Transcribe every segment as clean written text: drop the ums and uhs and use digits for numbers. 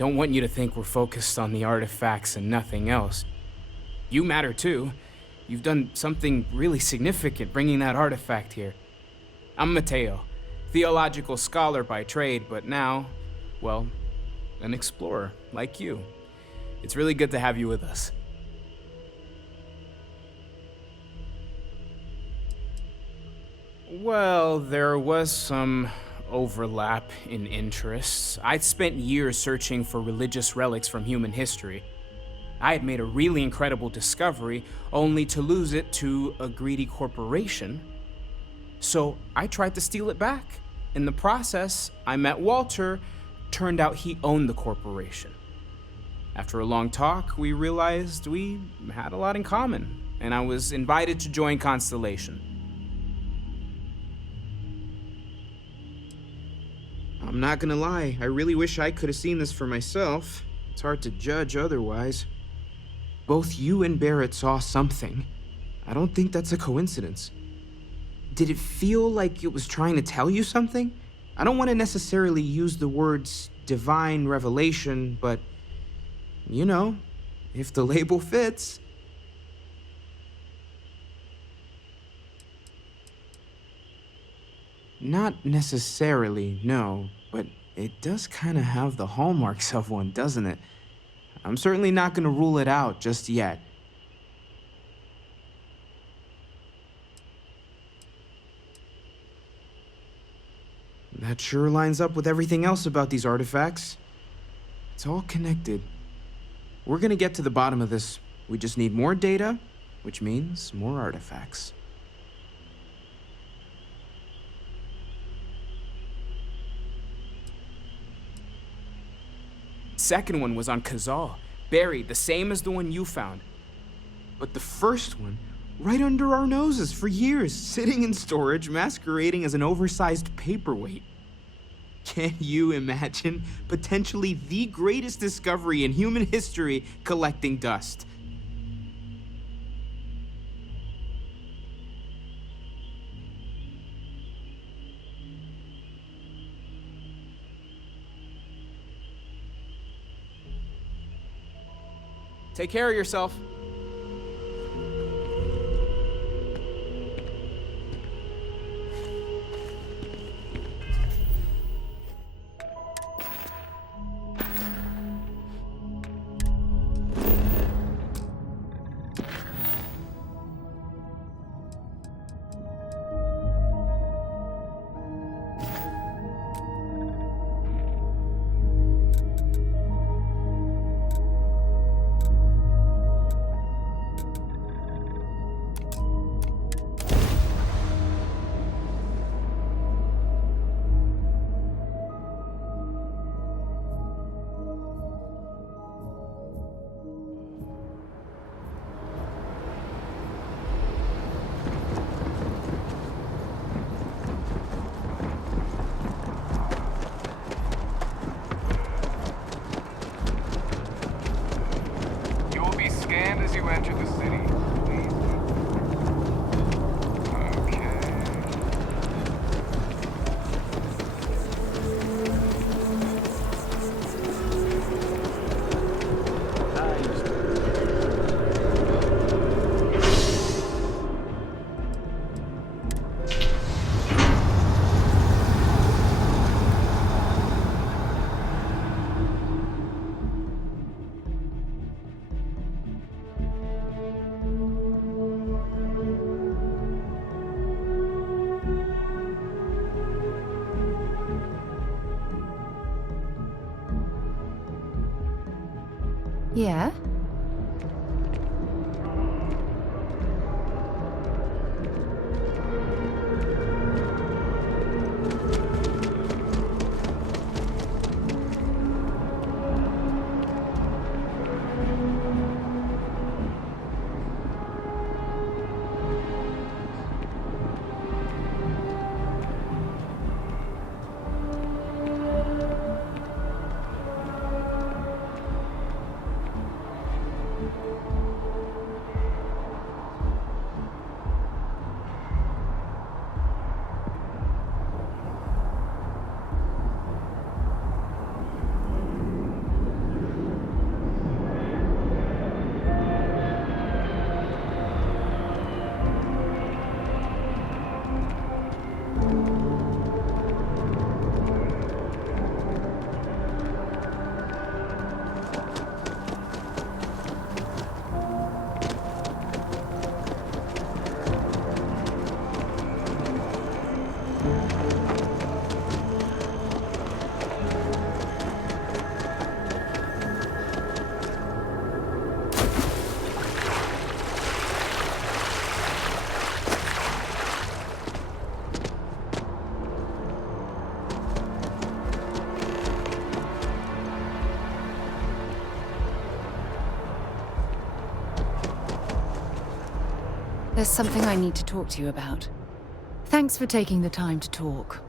Don't want you to think we're focused on the artifacts and nothing else. You matter too. You've done something really significant bringing that artifact here. I'm Mateo, theological scholar by trade, but now, well, an explorer like you. It's really good to have you with us. Well, there was some overlap in interests. I'd spent years searching for religious relics from human history. I had made a really incredible discovery, only to lose it to a greedy corporation. So I tried to steal it back. In the process, I met Walter. Turned out he owned the corporation. After a long talk, we realized we had a lot in common, and I was invited to join Constellation. I'm not gonna lie, I really wish I could have seen this for myself. It's hard to judge otherwise. Both you and Barrett saw something. I don't think that's a coincidence. Did it feel like it was trying to tell you something? I don't want to necessarily use the words divine revelation, but, you know, if the label fits. Not necessarily, no, but it does kind of have the hallmarks of one, doesn't it? I'm certainly not going to rule it out just yet. That sure lines up with everything else about these artifacts. It's all connected. We're going to get to the bottom of this. We just need more data, which means more artifacts. Second one was on Kazal, buried, the same as the one you found. But the first one, right under our noses for years, sitting in storage, masquerading as an oversized paperweight. Can you imagine potentially the greatest discovery in human history collecting dust? Take care of yourself. You will be scanned as you enter the city. Please. Okay. Yeah? There's something I need to talk to you about. Thanks for taking the time to talk.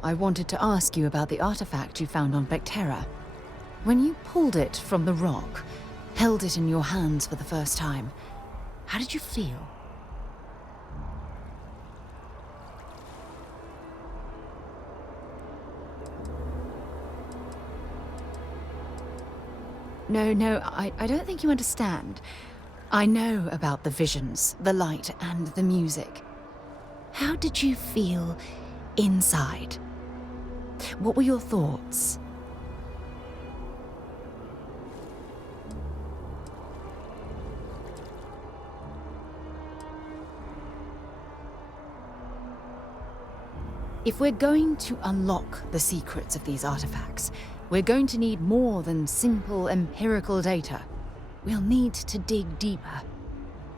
I wanted to ask you about the artifact you found on Vectera. When you pulled it from the rock, held it in your hands for the first time, how did you feel? No, I don't think you understand. I know about the visions, the light, and the music. How did you feel inside? What were your thoughts? If we're going to unlock the secrets of these artifacts, we're going to need more than simple empirical data. We'll need to dig deeper.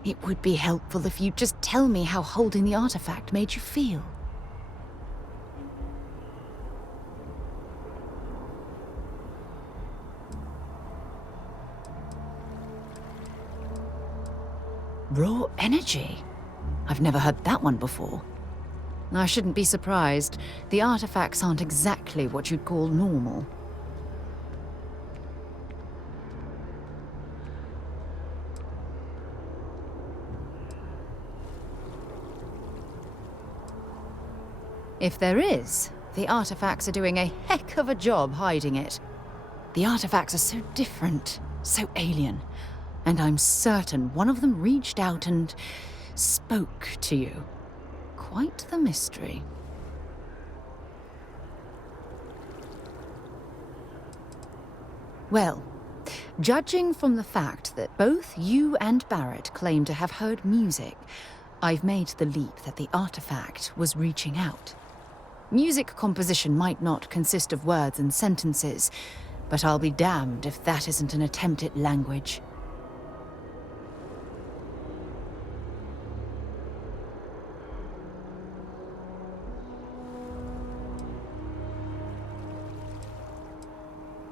It would be helpful if you'd just tell me how holding the artifact made you feel. Raw energy? I've never heard that one before. I shouldn't be surprised. The artifacts aren't exactly what you'd call normal. If there is, the artifacts are doing a heck of a job hiding it. The artifacts are so different, so alien, and I'm certain one of them reached out and spoke to you. Quite the mystery. Well, judging from the fact that both you and Barrett claim to have heard music, I've made the leap that the artifact was reaching out. Music composition might not consist of words and sentences, but I'll be damned if that isn't an attempt at language.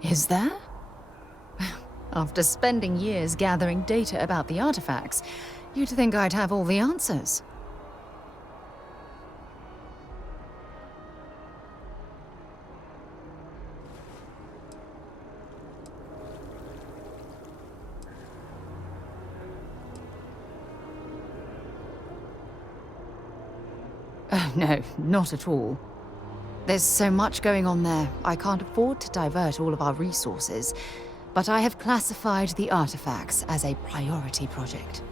Is there? After spending years gathering data about the artifacts, you'd think I'd have all the answers. Oh, no, not at all. There's so much going on there, I can't afford to divert all of our resources, but I have classified the artifacts as a priority project.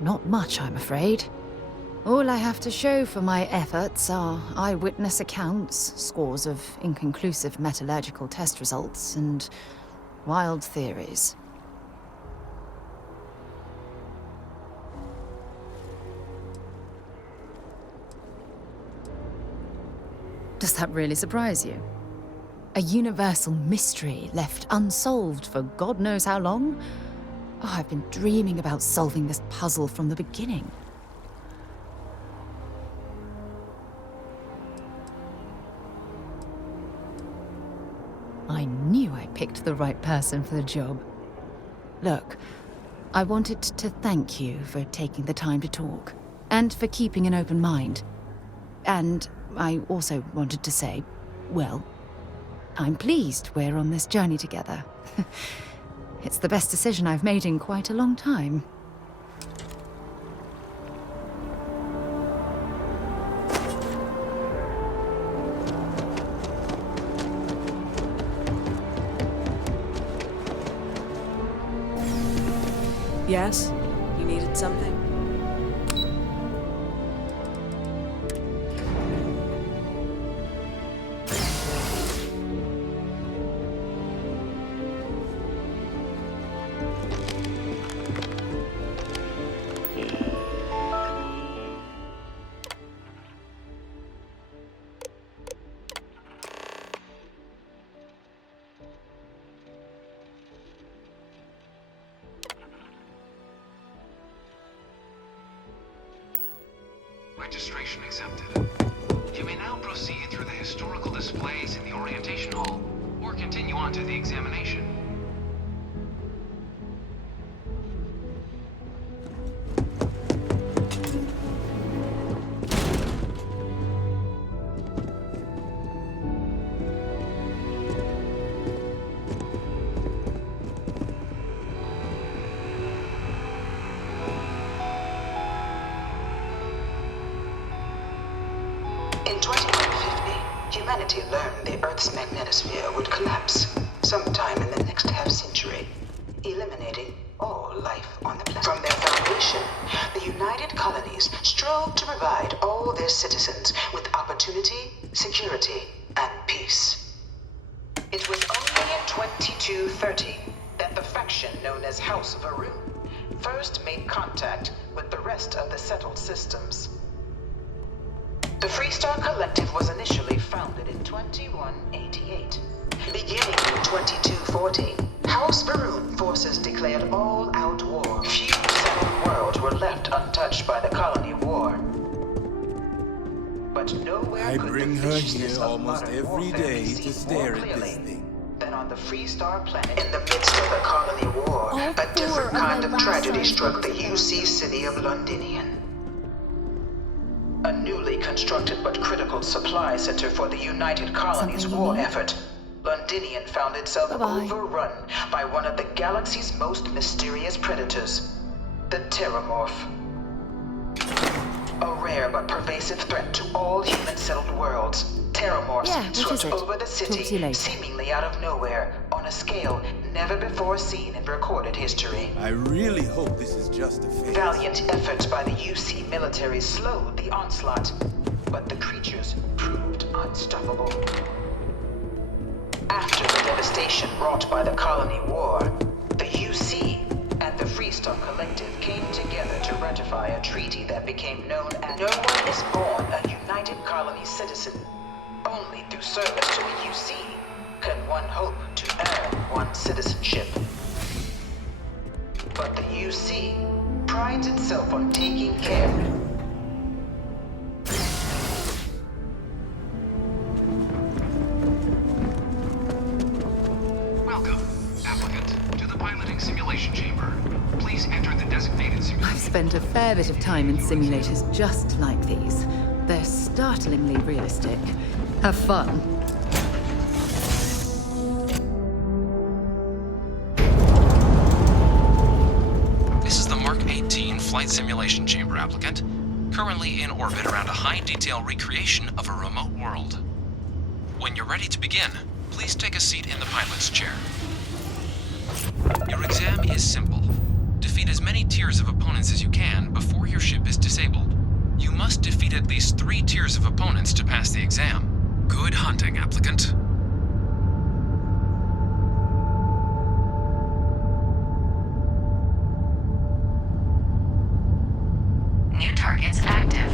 Not much, I'm afraid. All I have to show for my efforts are eyewitness accounts, scores of inconclusive metallurgical test results, and wild theories. Does that really surprise you? A universal mystery left unsolved for God knows how long? Oh, I've been dreaming about solving this puzzle from the beginning. I knew I picked the right person for the job. Look, I wanted to thank you for taking the time to talk, and for keeping an open mind. And I also wanted to say, well, I'm pleased we're on this journey together. It's the best decision I've made in quite a long time. Yes? You needed something? Registration accepted. You may now proceed through the historical displays in the orientation hall, or continue on to the examination. In 2150, humanity learned the Earth's magnetosphere would collapse sometime in the next half-century, eliminating all life on the planet. From their foundation, the United Colonies strove to provide all their citizens with opportunity, security, and peace. It was only in 2230 that the faction known as House Varun first made contact with the rest of the settled systems. The Freestar Collective was initially founded in 2188. Beginning in 2240, House Varun forces declared all-out war. Few settled worlds were left untouched by the colony war. But nowhere I could bring the her viciousness here of almost modern every warfare day be to seen stare more at this clearly thing. than on the Freestar planet. In the midst of the colony war, All a four different of kind the of last tragedy size struck the ones. UC city of Londinian. A newly constructed but critical supply center for the United Colonies Something you war need? effort, Londinian found itself Bye-bye. overrun by one of the galaxy's most mysterious predators, the Terramorph. A rare but pervasive threat to all human-settled worlds, Terramorphs Yeah, what is swept it? over the Talk to you city, later. seemingly out of nowhere, on a scale never before seen in recorded history. I really hope this is just a phase. Valiant efforts by the UC military slowed the onslaught, but the creatures proved unstoppable. After the devastation wrought by the colony war, the UC and the Freestar Collective came together to ratify a treaty that became known as No One is Born a United Colony Citizen. Only through service to the UC can one hope to earn one's citizenship. But the UC prides itself on taking care. Welcome, applicant, to the piloting simulation chamber. Please enter the designated I've simulation. spent a fair bit of time in simulators just like these. They're startlingly realistic. Have fun. This is the Mark 18 flight simulation chamber, applicant. Currently in orbit around a high-detail recreation of a remote world. When you're ready to begin, please take a seat in the pilot's chair. Your exam is simple. Defeat as many tiers of opponents as you can before your ship is disabled. You must defeat at least 3 tiers of opponents to pass the exam. Good hunting, applicant. New targets active.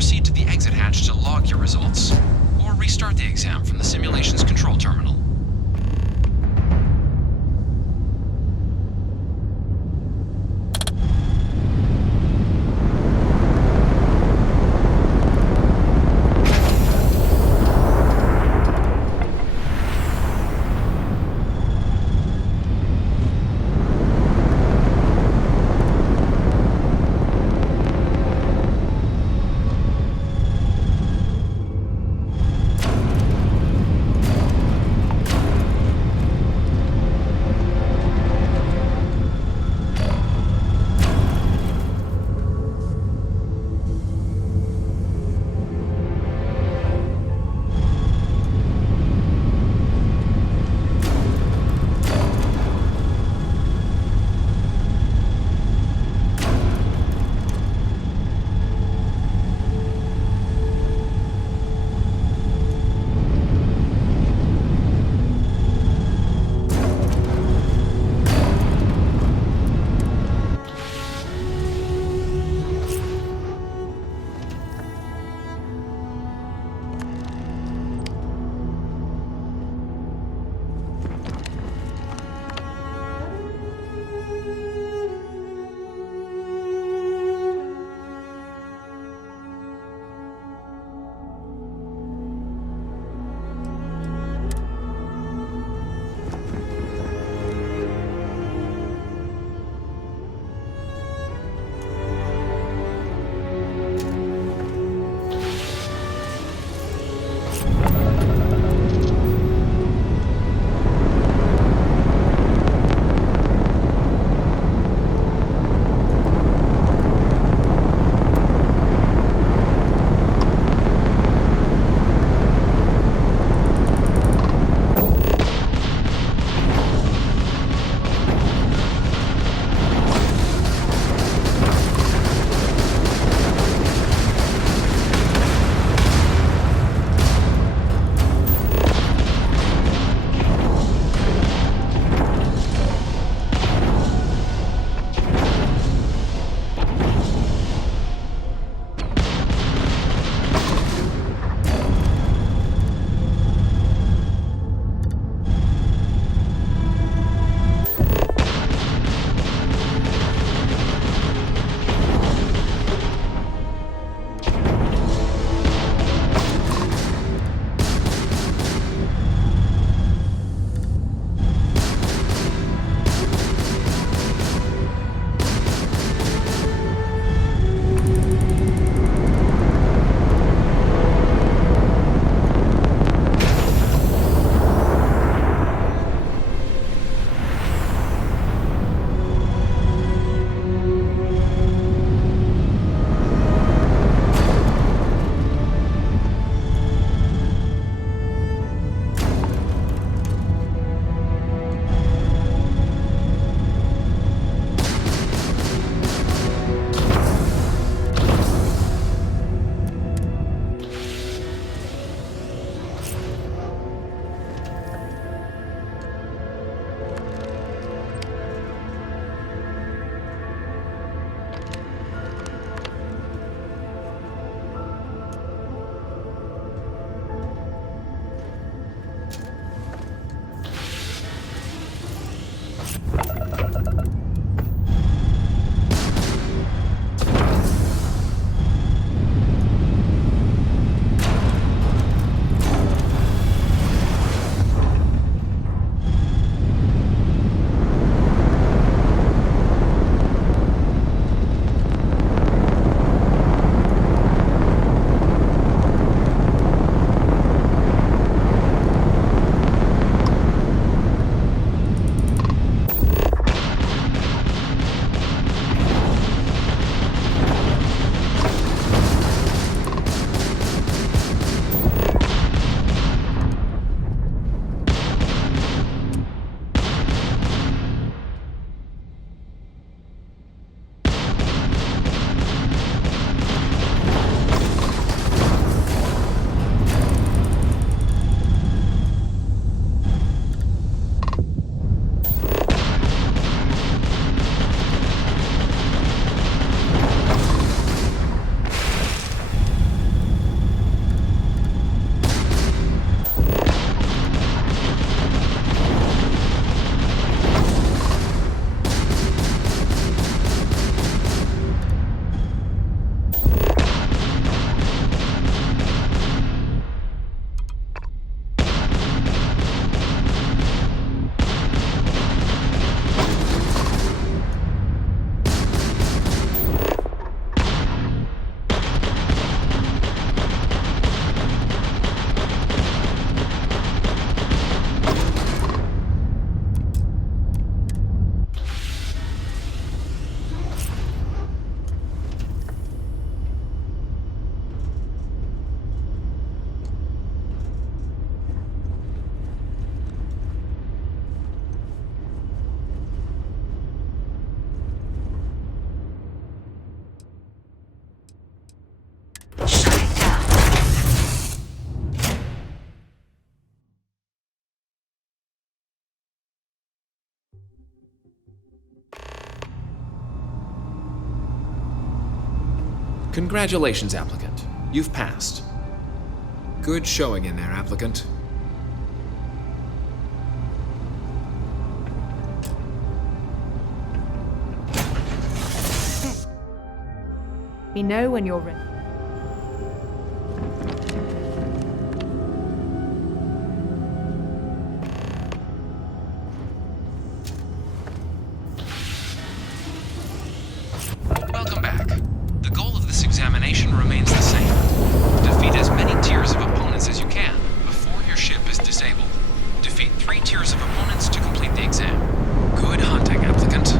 proceed to the exit hatch to log your results, or restart the exam from the simulation's control terminal. Congratulations, applicant. You've passed. Good showing in there, applicant. We know when you're ready. Welcome back. The goal of this examination remains the same. Defeat as many tiers of opponents as you can before your ship is disabled. Defeat 3 tiers of opponents to complete the exam. Good hunting, applicant.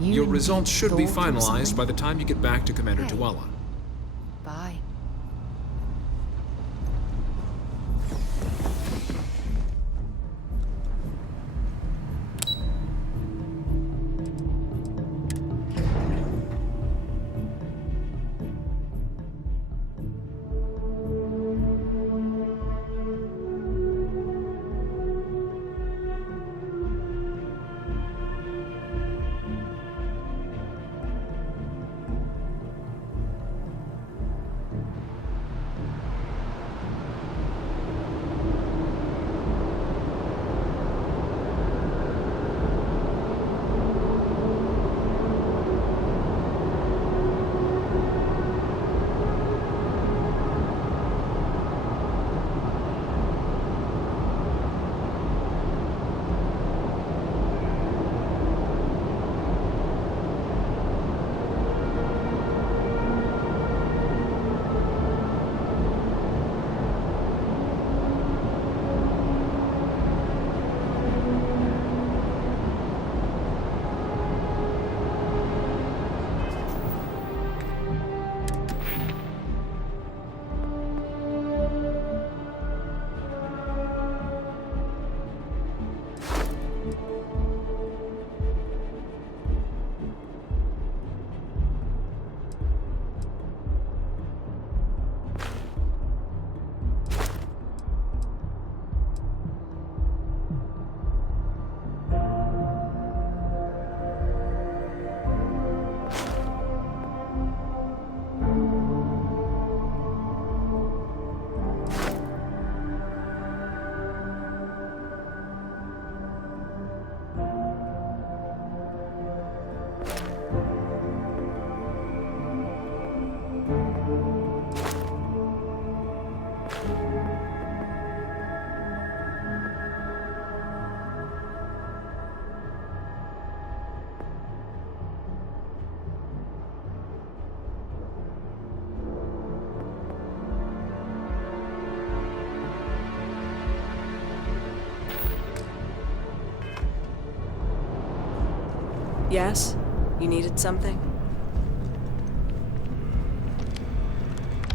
You Your results indeed should be thought of finalized something? by the time you get back to Commander Okay. Duella. Bye. Yes? You needed something?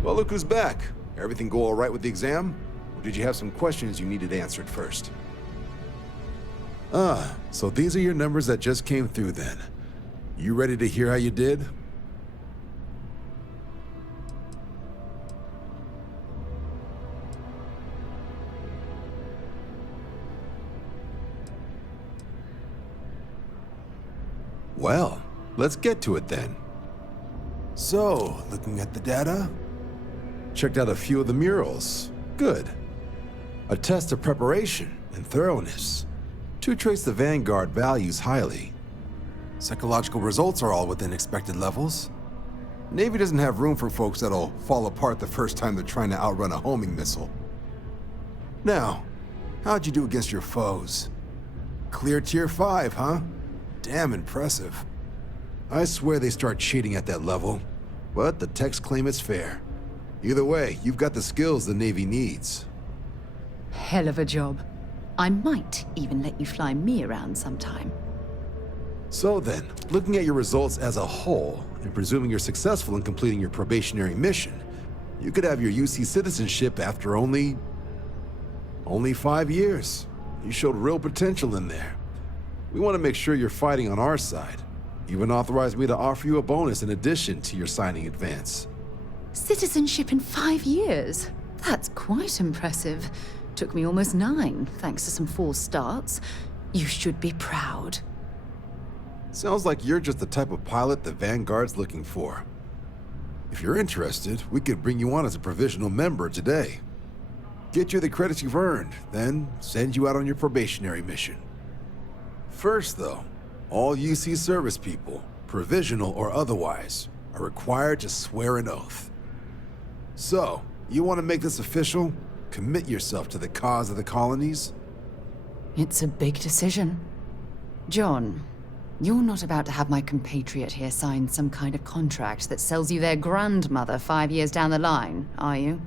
Well, look who's back. Everything go all right with the exam? Or did you have some questions you needed answered first? Ah, so these are your numbers that just came through then. You ready to hear how you did? Well, let's get to it then. So, looking at the data, checked out a few of the murals. Good. A test of preparation and thoroughness. Two traits the Vanguard values highly. Psychological results are all within expected levels. Navy doesn't have room for folks that'll fall apart the first time they're trying to outrun a homing missile. Now, how'd you do against your foes? Clear tier 5, huh? Damn impressive. I swear they start cheating at that level, but the techs claim it's fair. Either way, you've got the skills the Navy needs. Hell of a job. I might even let you fly me around sometime. So then, looking at your results as a whole, and presuming you're successful in completing your probationary mission, you could have your UC citizenship after only 5 years. You showed real potential in there. We want to make sure you're fighting on our side. Even authorized me to offer you a bonus in addition to your signing advance. Citizenship in 5 years? That's quite impressive. Took me almost 9, thanks to some false starts. You should be proud. Sounds like you're just the type of pilot the Vanguard's looking for. If you're interested, we could bring you on as a provisional member today. Get you the credits you've earned, then send you out on your probationary mission. First, though, all UC service people, provisional or otherwise, are required to swear an oath. So, you want to make this official? Commit yourself to the cause of the colonies? It's a big decision. John, you're not about to have my compatriot here sign some kind of contract that sells you their grandmother 5 years down the line, are you?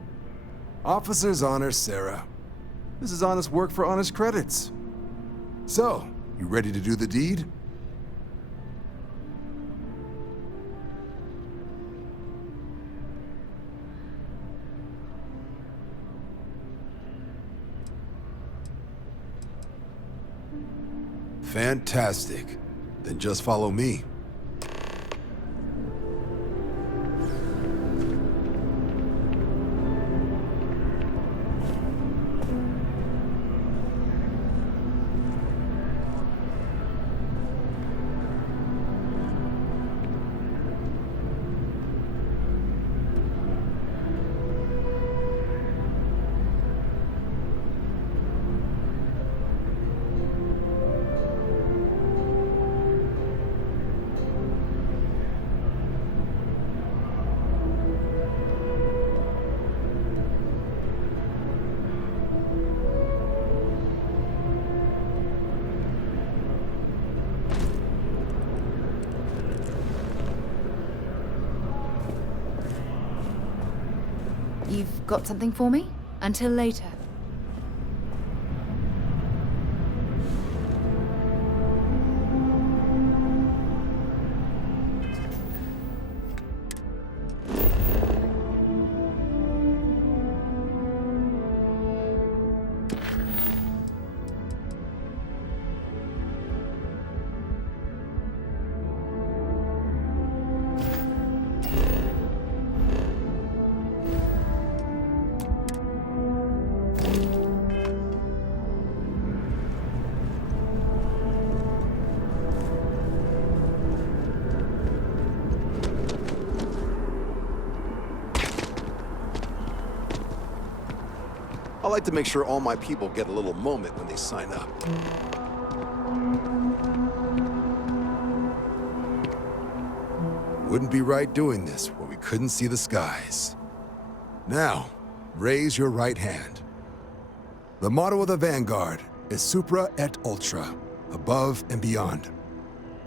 Officer's honor, Sarah. This is honest work for honest credits. So, you ready to do the deed? Fantastic. Then just follow me. You've got something for me? Until later. I like to make sure all my people get a little moment when they sign up. Wouldn't be right doing this where we couldn't see the skies. Now, raise your right hand. The motto of the Vanguard is Supra et Ultra, above and beyond.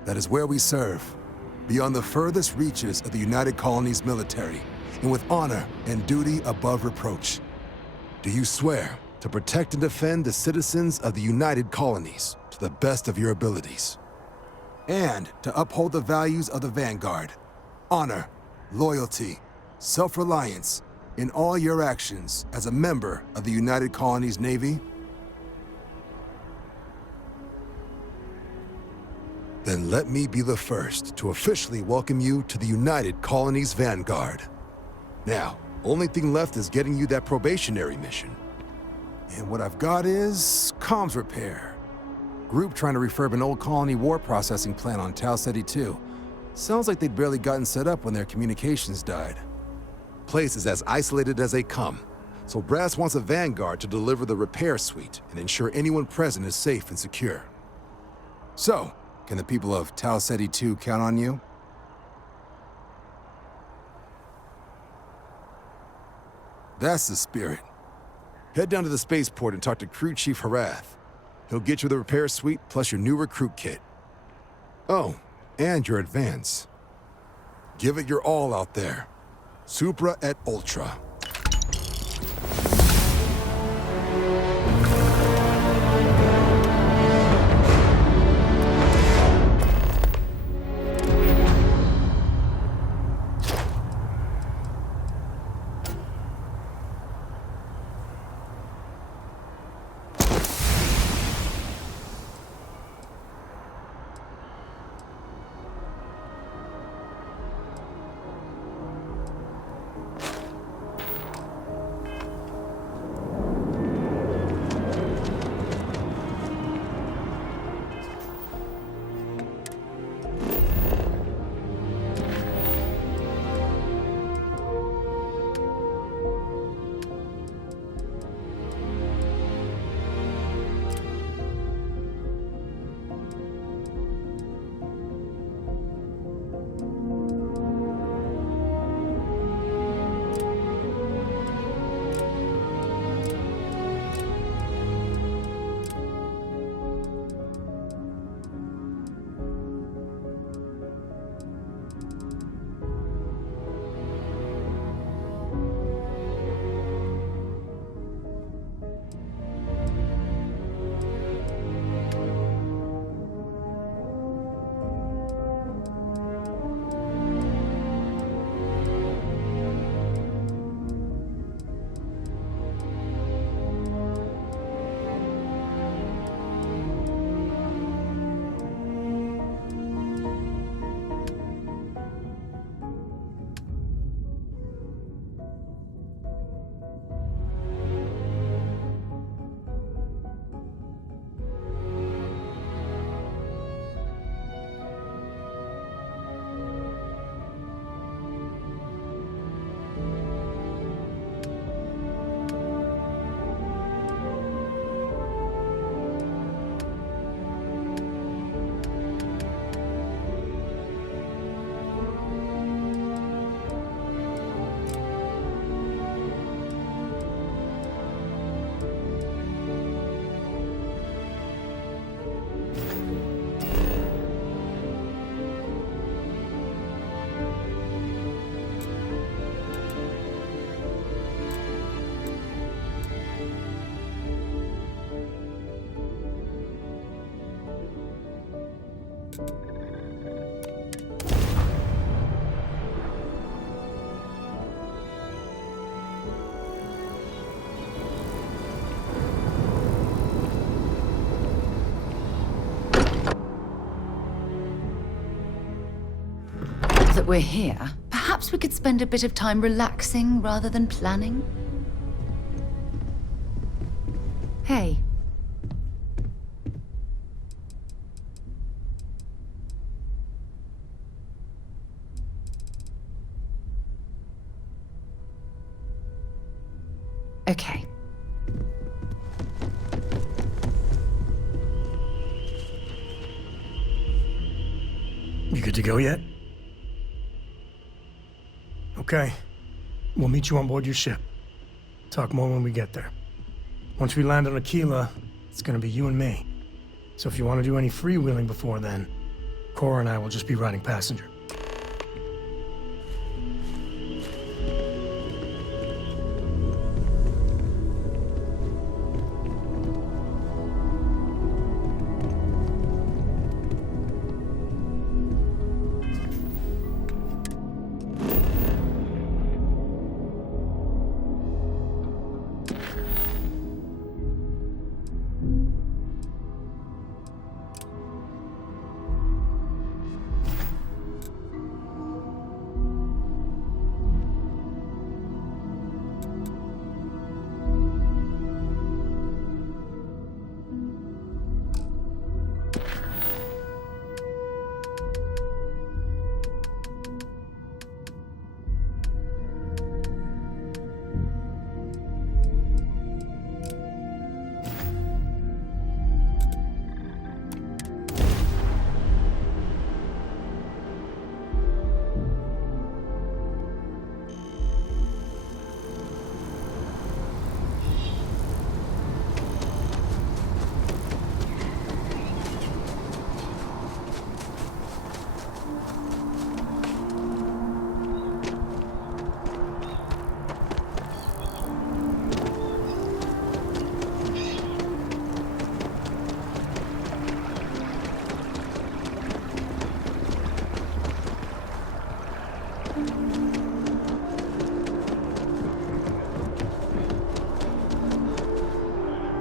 That is where we serve, beyond the furthest reaches of the United Colonies military, and with honor and duty above reproach. Do you swear to protect and defend the citizens of the United Colonies to the best of your abilities? And to uphold the values of the Vanguard, honor, loyalty, self-reliance in all your actions as a member of the United Colonies Navy? Then let me be the first to officially welcome you to the United Colonies Vanguard. Now, only thing left is getting you that probationary mission. And what I've got is comms repair. Group trying to refurb an old colony war processing plant on Tau Ceti 2. Sounds like they'd barely gotten set up when their communications died. Place is as isolated as they come, so Brass wants a Vanguard to deliver the repair suite and ensure anyone present is safe and secure. So, can the people of Tau Ceti 2 count on you? That's the spirit. Head down to the spaceport and talk to Crew Chief Harath. He'll get you the repair suite plus your new recruit kit. Oh, and your advance. Give it your all out there. Supra et Ultra. That we're here, perhaps we could spend a bit of time relaxing rather than planning? Hey. Okay. You good to go yet? Okay. We'll meet you on board your ship. Talk more when we get there. Once we land on Aquila, it's gonna be you and me. So if you want to do any freewheeling before then, Cora and I will just be riding passenger.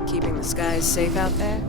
Keeping the skies safe out there?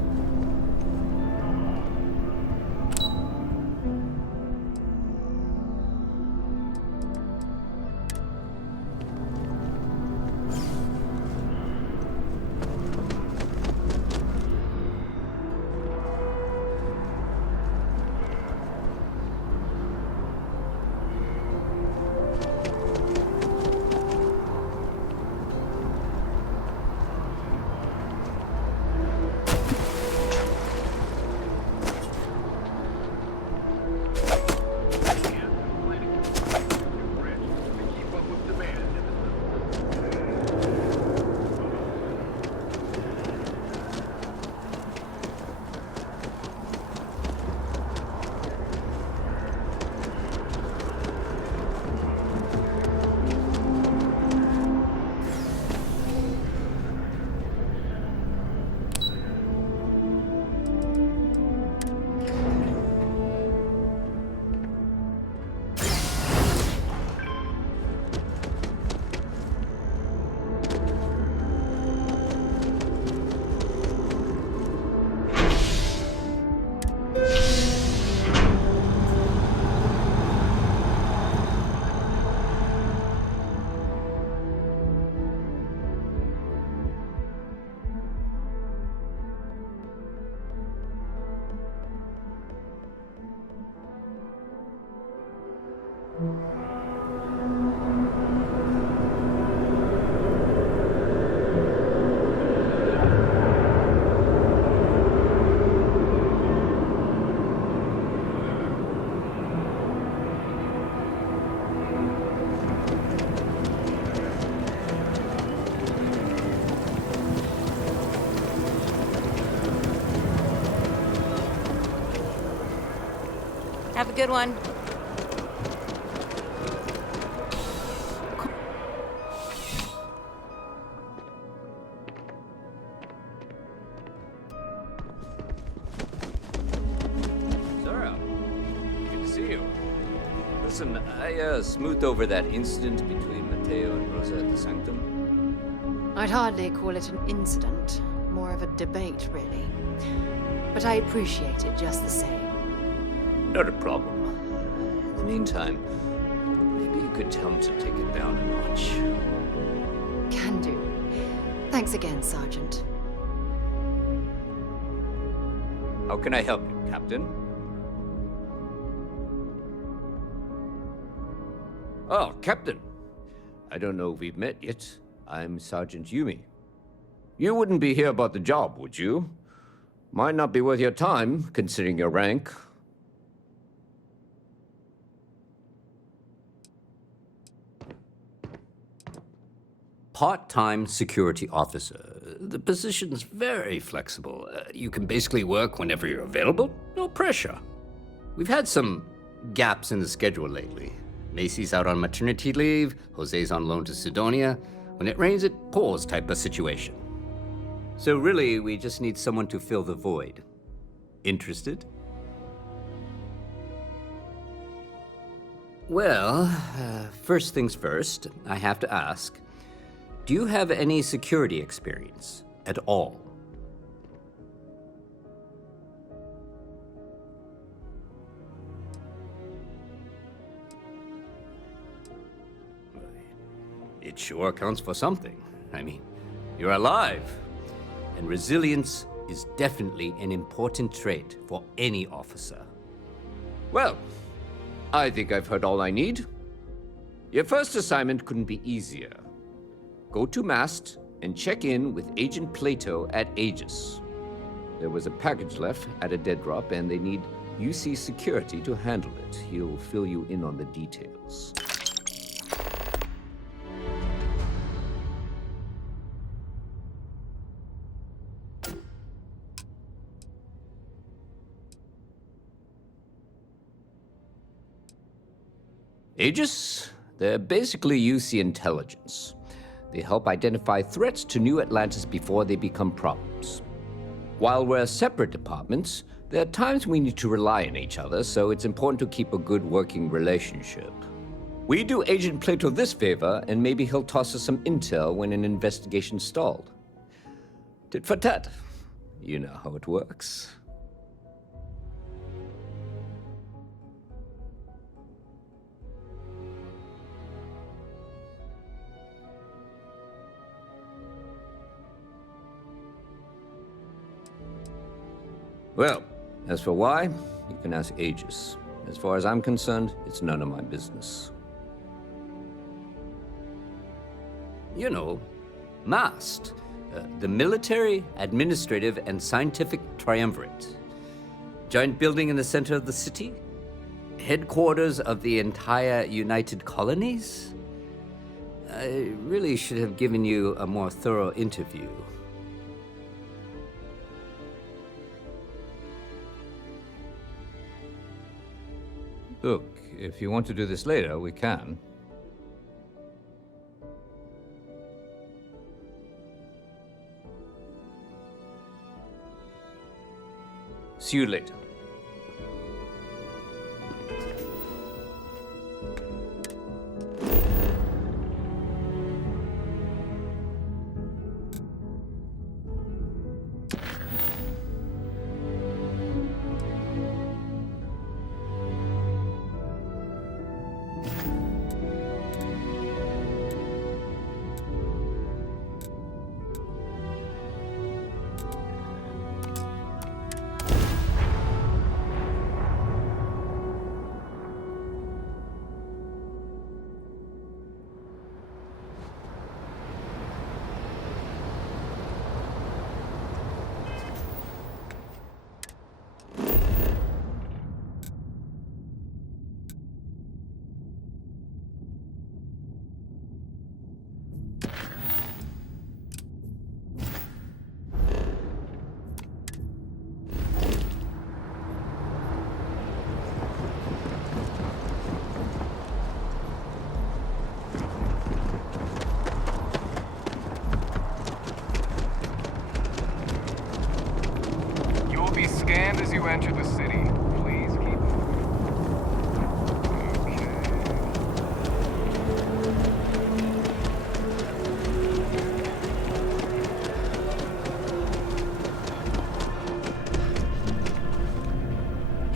Have a good one. Syrup. Listen, I smoothed over that incident between Mateo and Rosa at the Sanctum. I'd hardly call it an incident, more of a debate, really. But I appreciate it just the same. Not a problem. In the meantime, maybe you could tell him to take it down a notch. Can do. Thanks again, Sergeant. How can I help you, Captain? Oh, Captain. I don't know if we've met yet. I'm Sergeant Yumi. You wouldn't be here about the job, would you? Might not be worth your time, considering your rank. Part-time security officer. The position's very flexible. You can basically work whenever you're available. No pressure. We've had some gaps in the schedule lately. Macy's out on maternity leave, Jose's on loan to Sidonia. When it rains, it pours type of situation. So really, we just need someone to fill the void. Interested? Well, first things first, I have to ask, do you have any security experience at all? It sure counts for something. I mean, you're alive. And resilience is definitely an important trait for any officer. Well, I think I've heard all I need. Your first assignment couldn't be easier. Go to Mast and check in with Agent Plato at Aegis. There was a package left at a dead drop, and they need UC security to handle it. He'll fill you in on the details. Aegis? They're basically UC intelligence. They help identify threats to New Atlantis before they become problems. While we're separate departments, there are times we need to rely on each other, so it's important to keep a good working relationship. We do Agent Plato this favor, and maybe he'll toss us some intel when an investigation stalled. Tit for tat. You know how it works. Well, as for why, you can ask Aegis. As far as I'm concerned, it's none of my business. You know, MAST, the Military, Administrative, and Scientific Triumvirate. Giant building in the center of the city? Headquarters of the entire United Colonies? I really should have given you a more thorough interview. Look, if you want to do this later, we can. See you later.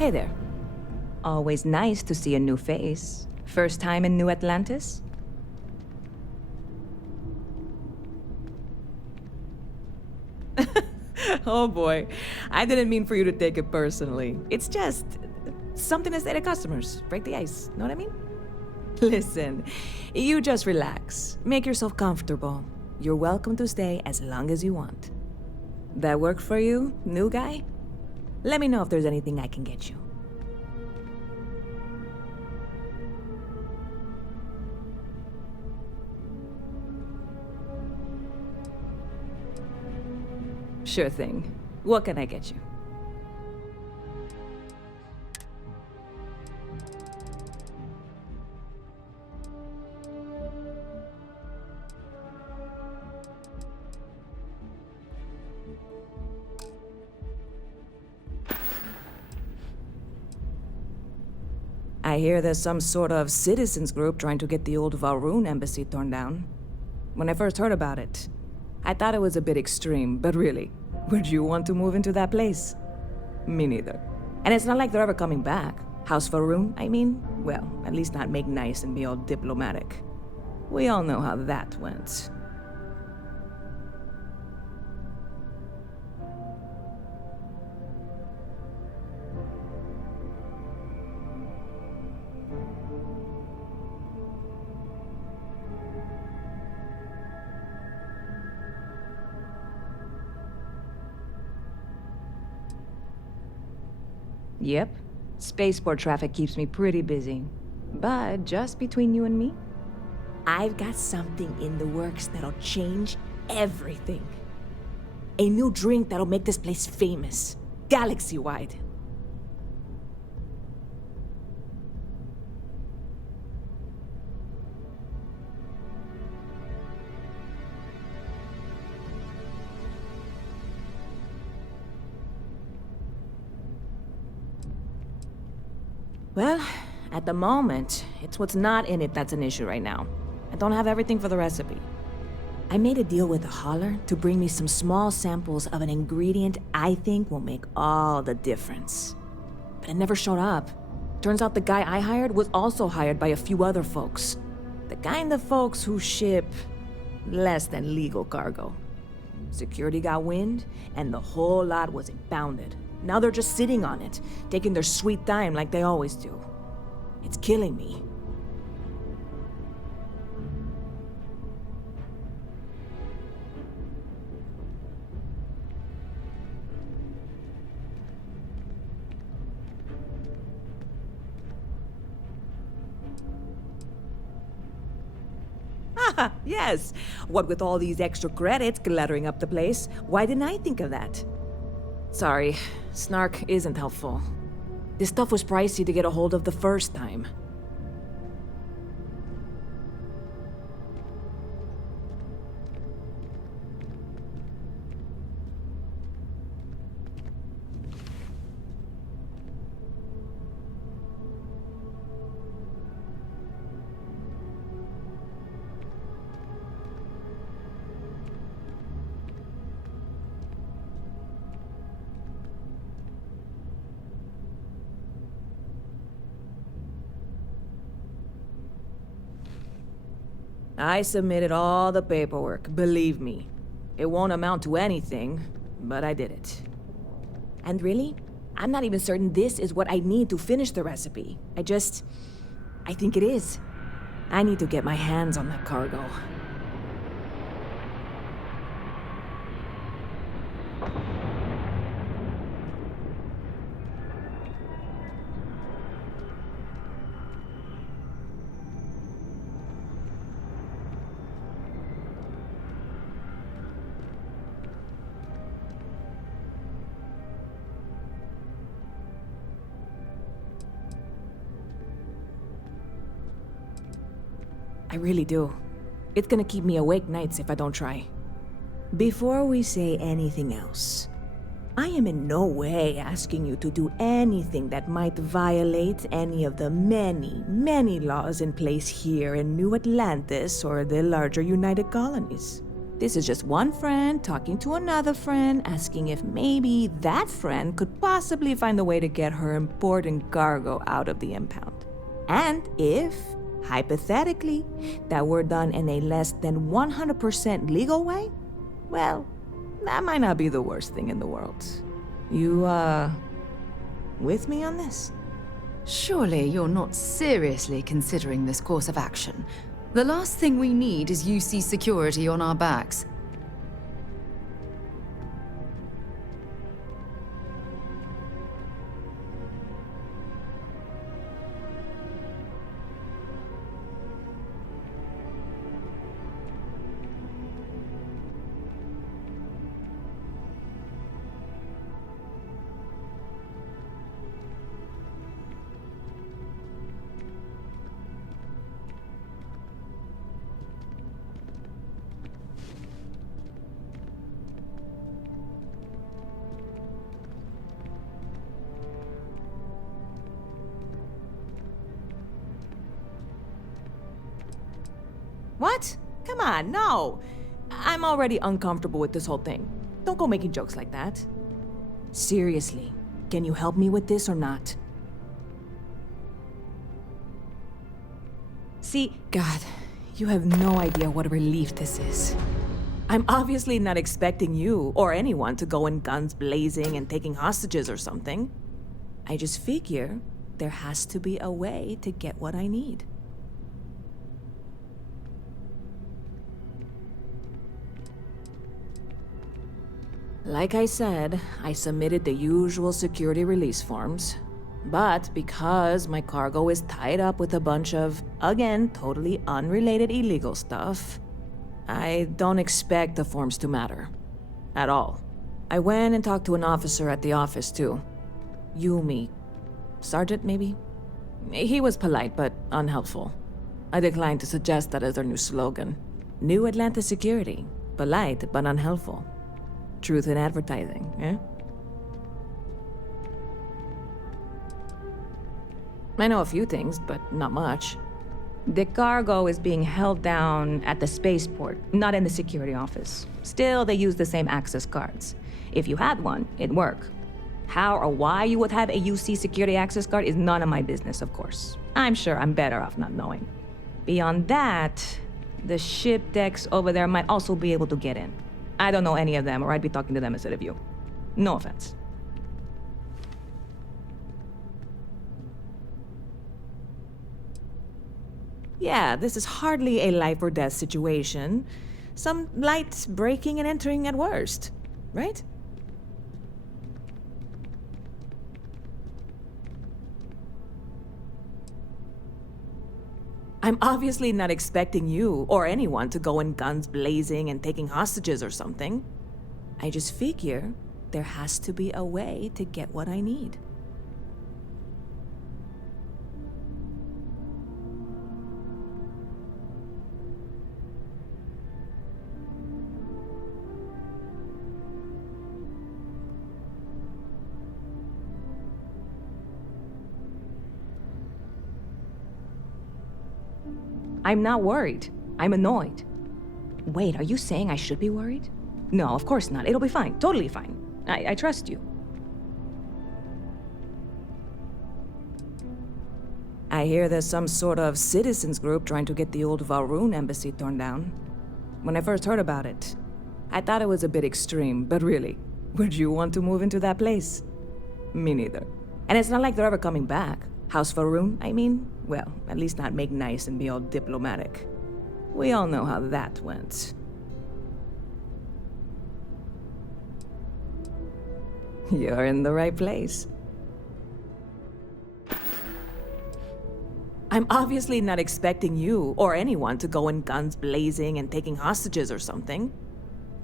Hey there. Always nice to see a new face. First time in New Atlantis? Oh boy, I didn't mean for you to take it personally. It's just something to say to customers. Break the ice, know what I mean? Listen, you just relax. Make yourself comfortable. You're welcome to stay as long as you want. That work for you, new guy? Let me know if there's anything I can get you. Sure thing. What can I get you? I hear there's some sort of citizens group trying to get the old Valroon embassy torn down. When I first heard about it, I thought it was a bit extreme, but really, would you want to move into that place? Me neither. And it's not like they're ever coming back. House Valroon, I mean? Well, at least not make nice and be all diplomatic. We all know how that went. Yep. Spaceport traffic keeps me pretty busy. But just between you and me, I've got something in the works that'll change everything. A new drink that'll make this place famous, galaxy-wide. Well, at the moment, it's what's not in it that's an issue right now. I don't have everything for the recipe. I made a deal with a hauler to bring me some small samples of an ingredient I think will make all the difference. But it never showed up. Turns out the guy I hired was also hired by a few other folks. The kind of folks who ship less than legal cargo. Security got wind, and the whole lot was impounded. Now they're just sitting on it, taking their sweet time like they always do. It's killing me. Ah, yes. What with all these extra credits cluttering up the place, why didn't I think of that? Sorry, snark isn't helpful. This stuff was pricey to get a hold of the first time. I submitted all the paperwork, believe me. It won't amount to anything, but I did it. And really, I'm not even certain this is what I need to finish the recipe. I think it is. I need to get my hands on that cargo. I really do. It's gonna keep me awake nights if I don't try. Before we say anything else, I am in no way asking you to do anything that might violate any of the many, many laws in place here in New Atlantis or the larger United Colonies. This is just one friend talking to another friend, asking if maybe that friend could possibly find a way to get her important cargo out of the impound. And if, hypothetically, that were done in a less than 100% legal way, well, that might not be the worst thing in the world. You, with me on this? Surely you're not seriously considering this course of action. The last thing we need is UC security on our backs. What? Come on, no. I'm already uncomfortable with this whole thing. Don't go making jokes like that. Seriously, can you help me with this or not? See, God, you have no idea what a relief this is. I'm obviously not expecting you or anyone to go in guns blazing and taking hostages or something. I just figure there has to be a way to get what I need. Like I said, I submitted the usual security release forms. But because my cargo is tied up with a bunch of, again, totally unrelated illegal stuff, I don't expect the forms to matter. At all. I went and talked to an officer at the office, too. Yumi. Sergeant, maybe? He was polite, but unhelpful. I declined to suggest that as their new slogan. New Atlanta Security. Polite, but unhelpful. Truth in advertising, eh? I know a few things, but not much. The cargo is being held down at the spaceport, not in the security office. Still, they use the same access cards. If you had one, it'd work. How or why you would have a UC security access card is none of my business, of course. I'm sure I'm better off not knowing. Beyond that, the ship decks over there might also be able to get in. I don't know any of them, or I'd be talking to them instead of you. No offense. Yeah, this is hardly a life or death situation. Some light breaking and entering at worst, right? I'm obviously not expecting you or anyone to go in guns blazing and taking hostages or something. I just figure there has to be a way to get what I need. I'm not worried. I'm annoyed. Wait, are you saying I should be worried? No, of course not. It'll be fine. Totally fine. I trust you. I hear there's some sort of citizens group trying to get the old Valroon embassy torn down. When I first heard about it, I thought it was a bit extreme, but really, would you want to move into that place? Me neither. And it's not like they're ever coming back. House Valroon, I mean? Well, at least not make nice and be all diplomatic. We all know how that went. You're in the right place. I'm obviously not expecting you or anyone to go in guns blazing and taking hostages or something.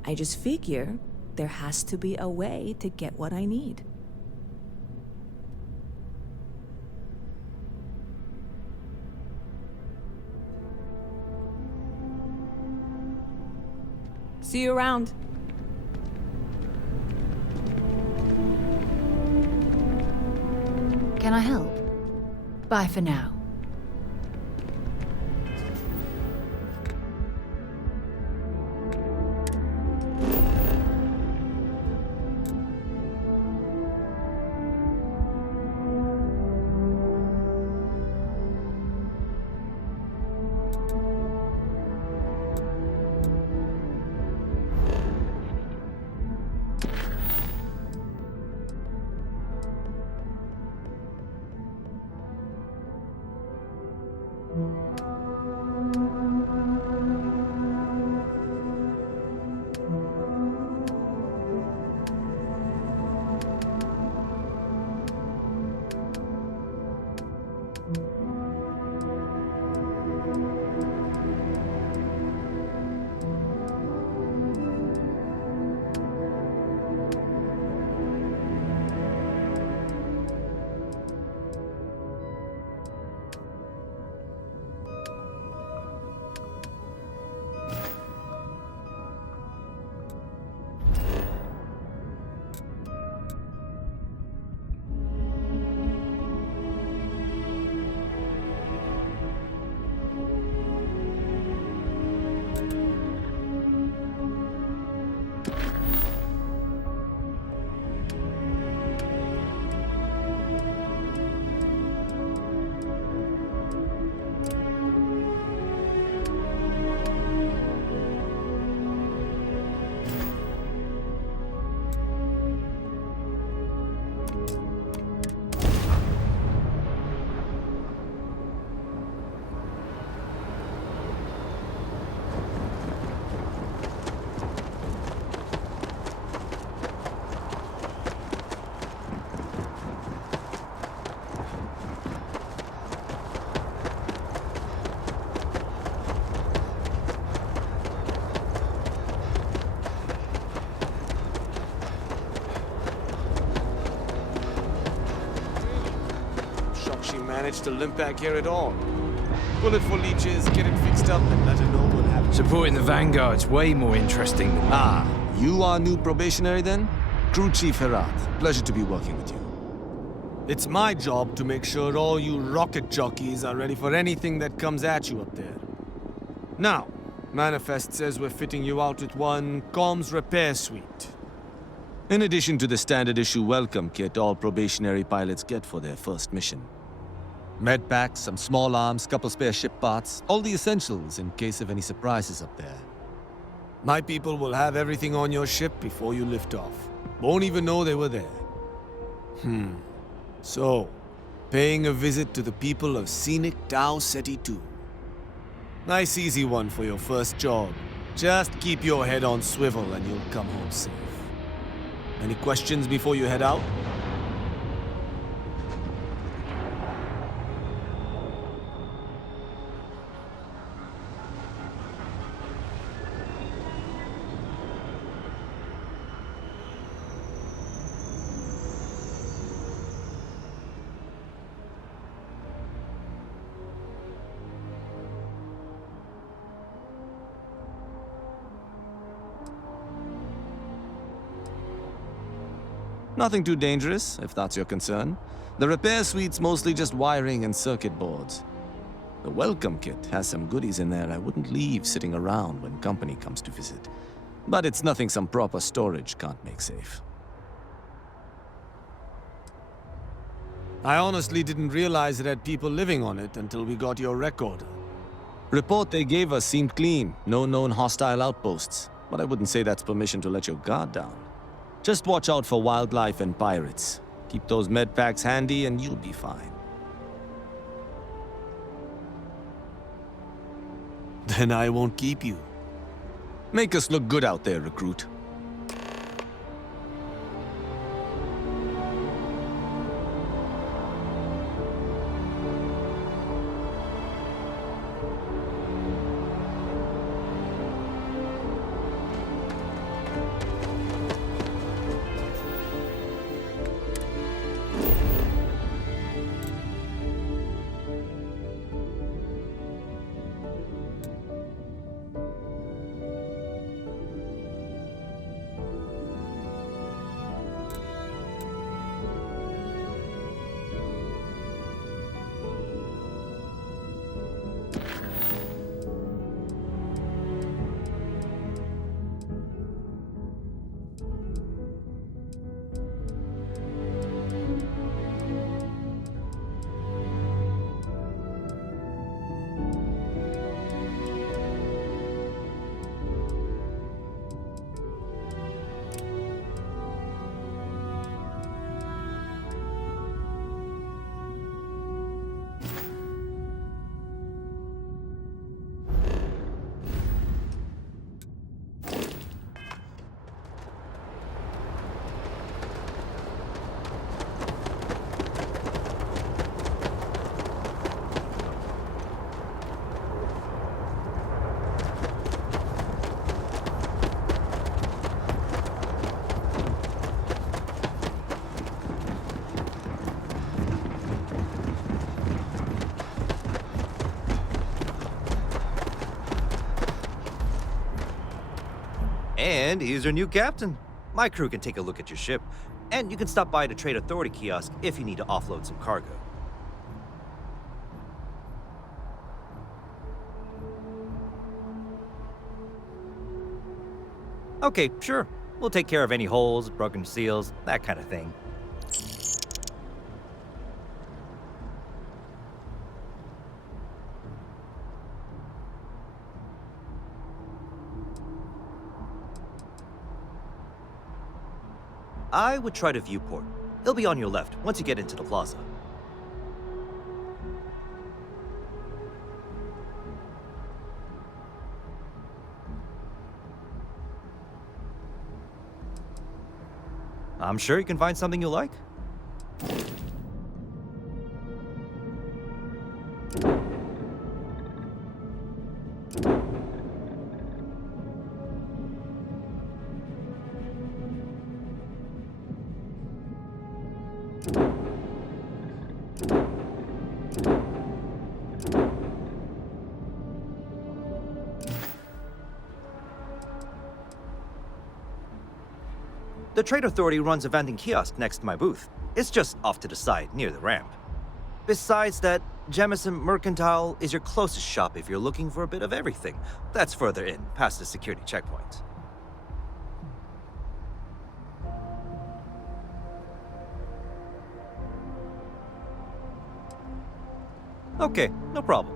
I just figure there has to be a way to get what I need. See you around. Can I help? Bye for now. She managed to limp back here at all. Bullet for leeches, get it fixed up, and let her know what happened. Supporting the Vanguard's way more interesting than me. Ah, you are new probationary then? Crew Chief Herat. Pleasure to be working with you. It's my job to make sure all you rocket jockeys are ready for anything that comes at you up there. Now, Manifest says we're fitting you out with one comms repair suite. In addition to the standard issue welcome kit all probationary pilots get for their first mission. Med packs, some small arms, couple spare ship parts, all the essentials in case of any surprises up there. My people will have everything on your ship before you lift off. Won't even know they were there. So, paying a visit to the people of scenic Tau Ceti 2. Nice easy one for your first job. Just keep your head on swivel and you'll come home safe. Any questions before you head out? Nothing too dangerous, if that's your concern. The repair suite's mostly just wiring and circuit boards. The welcome kit has some goodies in there I wouldn't leave sitting around when company comes to visit. But it's nothing some proper storage can't make safe. I honestly didn't realize it had people living on it until we got your recorder. Report they gave us seemed clean, no known hostile outposts. But I wouldn't say that's permission to let your guard down. Just watch out for wildlife and pirates. Keep those med packs handy and you'll be fine. Then I won't keep you. Make us look good out there, recruit. And he's your new captain. My crew can take a look at your ship, and you can stop by the Trade Authority kiosk if you need to offload some cargo. Okay, sure. We'll take care of any holes, broken seals, that kind of thing. I would try the viewport. It'll be on your left once you get into the plaza. I'm sure you can find something you like. The Trade Authority runs a vending kiosk next to my booth. It's just off to the side, near the ramp. Besides that, Jemison Mercantile is your closest shop if you're looking for a bit of everything. That's further in, past the security checkpoint. Okay, no problem.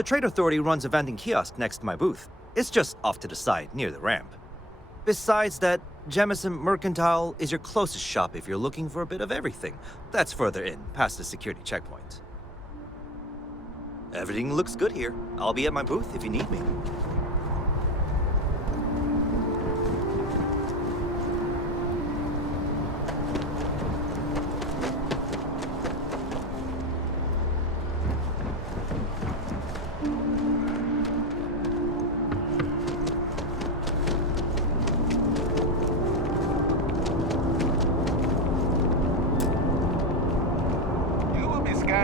The Trade Authority runs a vending kiosk next to my booth. It's just off to the side, near the ramp. Besides that, Jemison Mercantile is your closest shop if you're looking for a bit of everything. That's further in, past the security checkpoint. Everything looks good here. I'll be at my booth if you need me.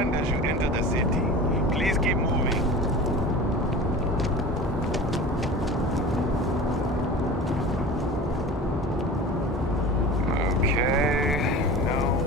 hand as you enter the city. Please keep moving. Okay, no,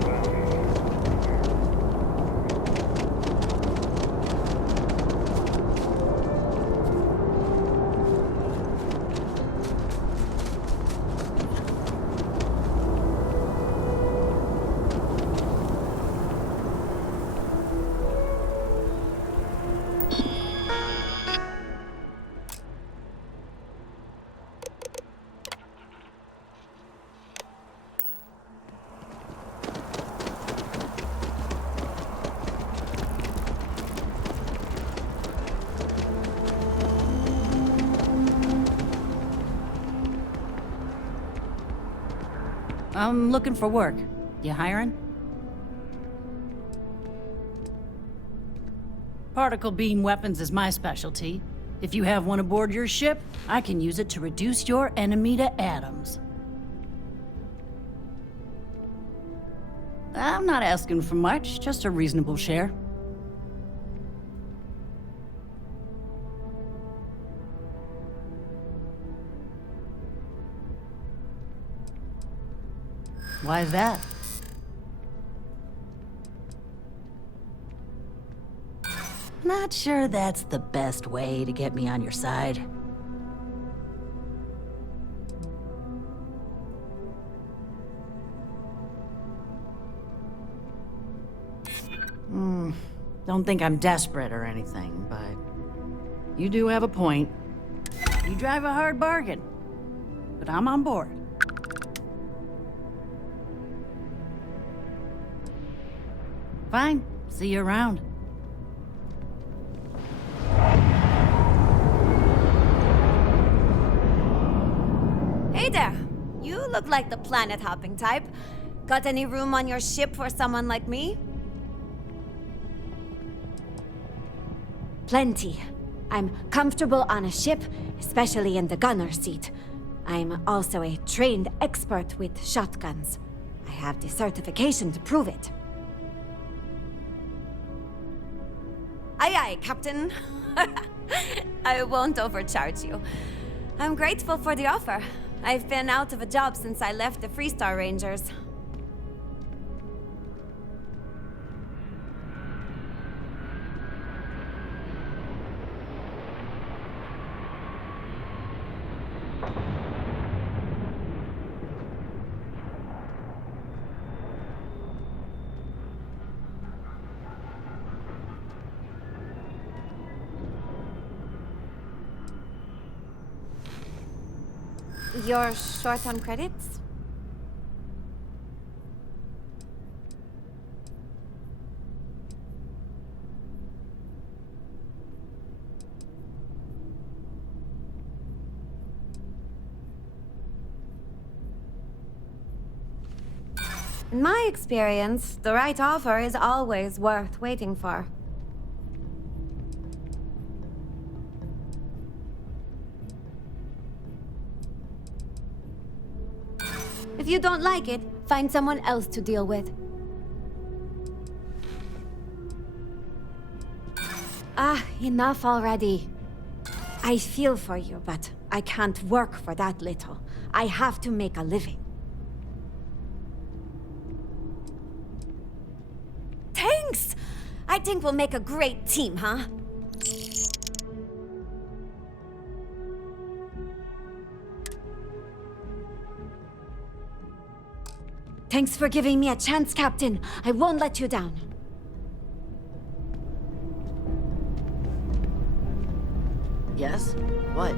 I'm looking for work. You hiring? Particle beam weapons is my specialty. If you have one aboard your ship, I can use it to reduce your enemy to atoms. I'm not asking for much, just a reasonable share. Why is that? Not sure that's the best way to get me on your side. Don't think I'm desperate or anything, but you do have a point. You drive a hard bargain, but I'm on board. Fine. See you around. Hey there! You look like the planet-hopping type. Got any room on your ship for someone like me? Plenty. I'm comfortable on a ship, especially in the gunner seat. I'm also a trained expert with shotguns. I have the certification to prove it. Aye, aye, Captain. I won't overcharge you. I'm grateful for the offer. I've been out of a job since I left the Freestar Rangers. You're short on credits? In my experience, the right offer is always worth waiting for. If you don't like it, find someone else to deal with. Ah, enough already. I feel for you, but I can't work for that little. I have to make a living. Thanks! I think we'll make a great team, huh? Thanks for giving me a chance, Captain. I won't let you down. Yes? What?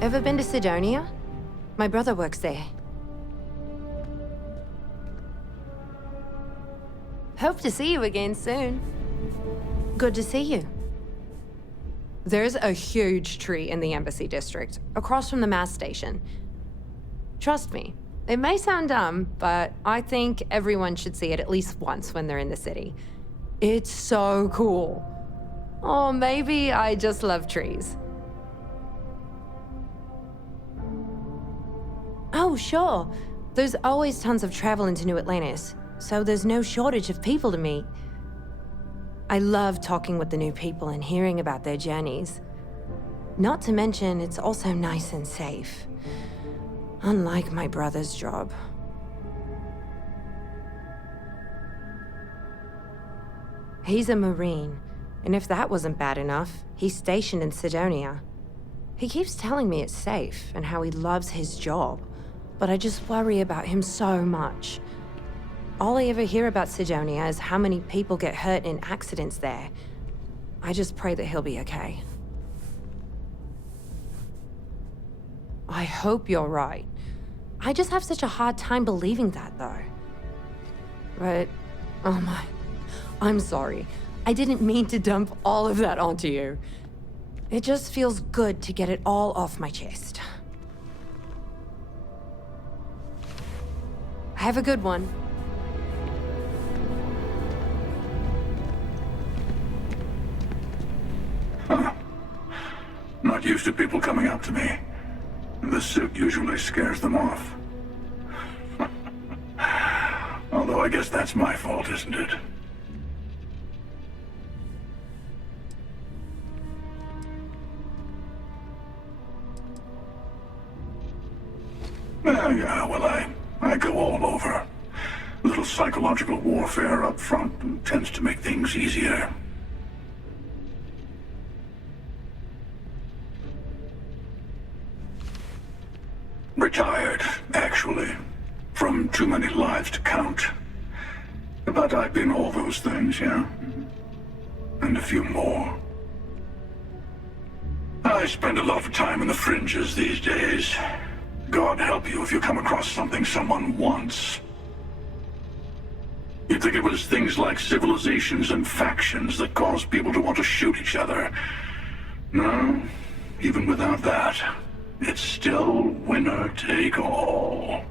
Ever been to Sidonia? My brother works there. Hope to see you again soon. Good to see you. There's a huge tree in the Embassy District, across from the mass station. Trust me, it may sound dumb, but I think everyone should see it at least once when they're in the city. It's so cool. Or maybe I just love trees. Oh, sure. There's always tons of travel into New Atlantis, so there's no shortage of people to meet. I love talking with the new people and hearing about their journeys. Not to mention, it's also nice and safe. Unlike my brother's job. He's a Marine, and if that wasn't bad enough, he's stationed in Sidonia. He keeps telling me it's safe and how he loves his job, but I just worry about him so much. All I ever hear about Sidonia is how many people get hurt in accidents there. I just pray that he'll be okay. I hope you're right. I just have such a hard time believing that, though. But, oh my, I'm sorry. I didn't mean to dump all of that onto you. It just feels good to get it all off my chest. Have a good one. Not used to people coming up to me. The suit usually scares them off. Although I guess that's my fault, isn't it? Yeah, well, I go all over. A little psychological warfare up front tends to make things easier. Retired, actually. From too many lives to count. But I've been all those things, yeah? And a few more. I spend a lot of time in the fringes these days. God help you if you come across something someone wants. You'd think it was things like civilizations and factions that cause people to want to shoot each other. No, even without that, it's still winner take all.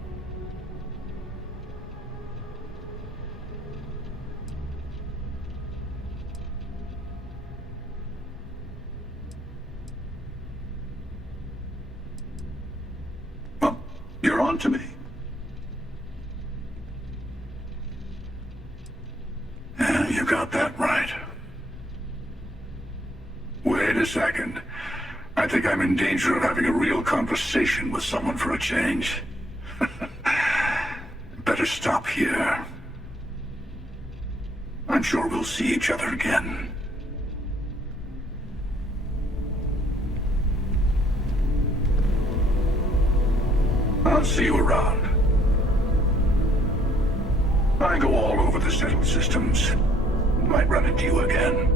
You're on to me. Yeah, you got that right. Wait a second. I think I'm in danger of having a real conversation with someone for a change. Better stop here. I'm sure we'll see each other again. I'll see you around. I go all over the settled systems. Might run into you again.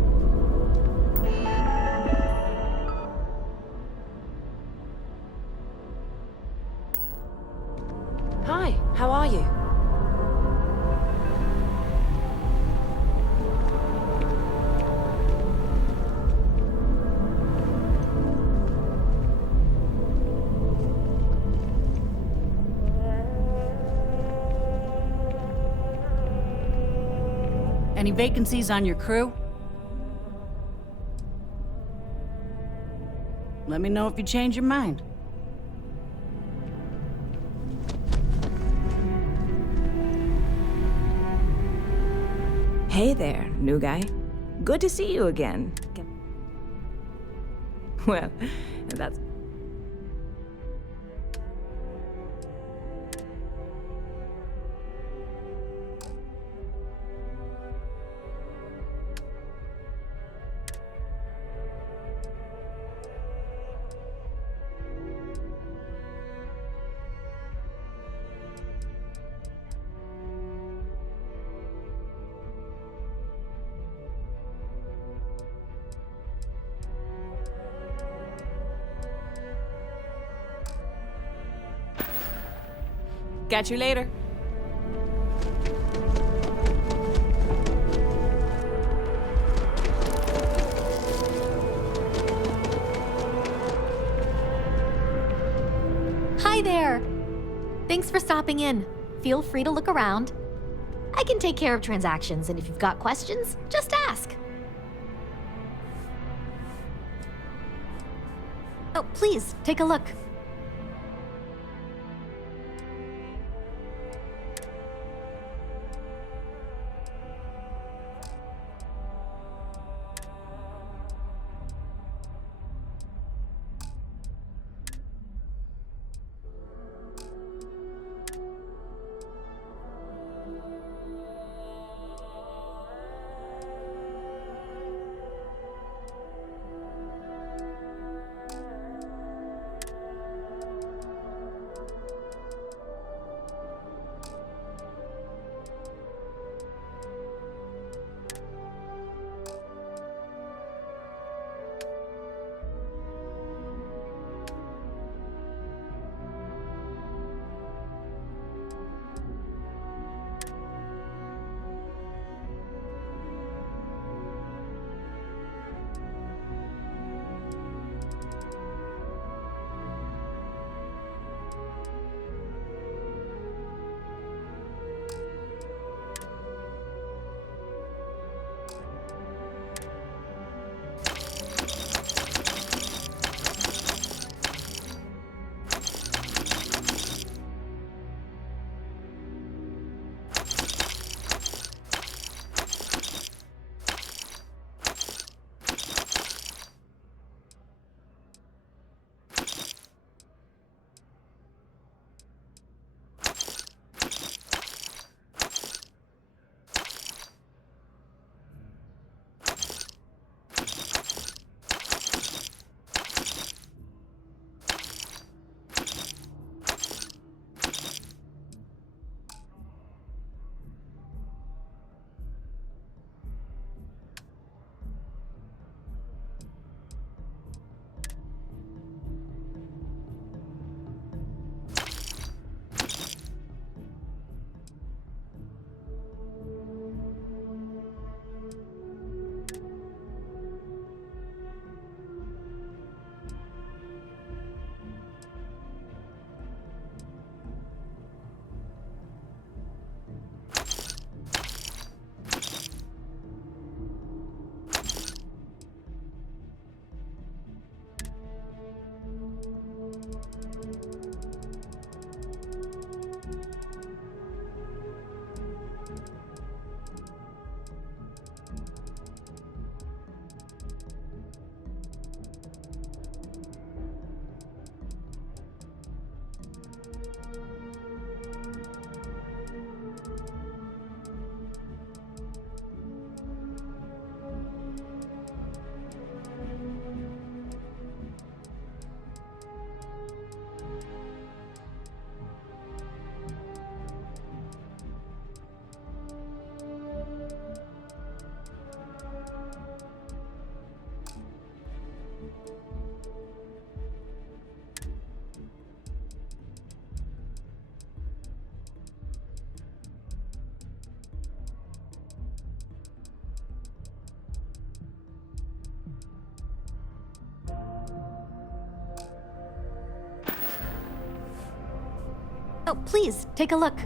Hi, how are you? Any vacancies on your crew? Let me know if you change your mind. Hey there, new guy. Good to see you again. Well, that's... Catch you later. Hi there! Thanks for stopping in. Feel free to look around. I can take care of transactions, and if you've got questions, just ask. Oh, please, take a look. Oh, please, take a look.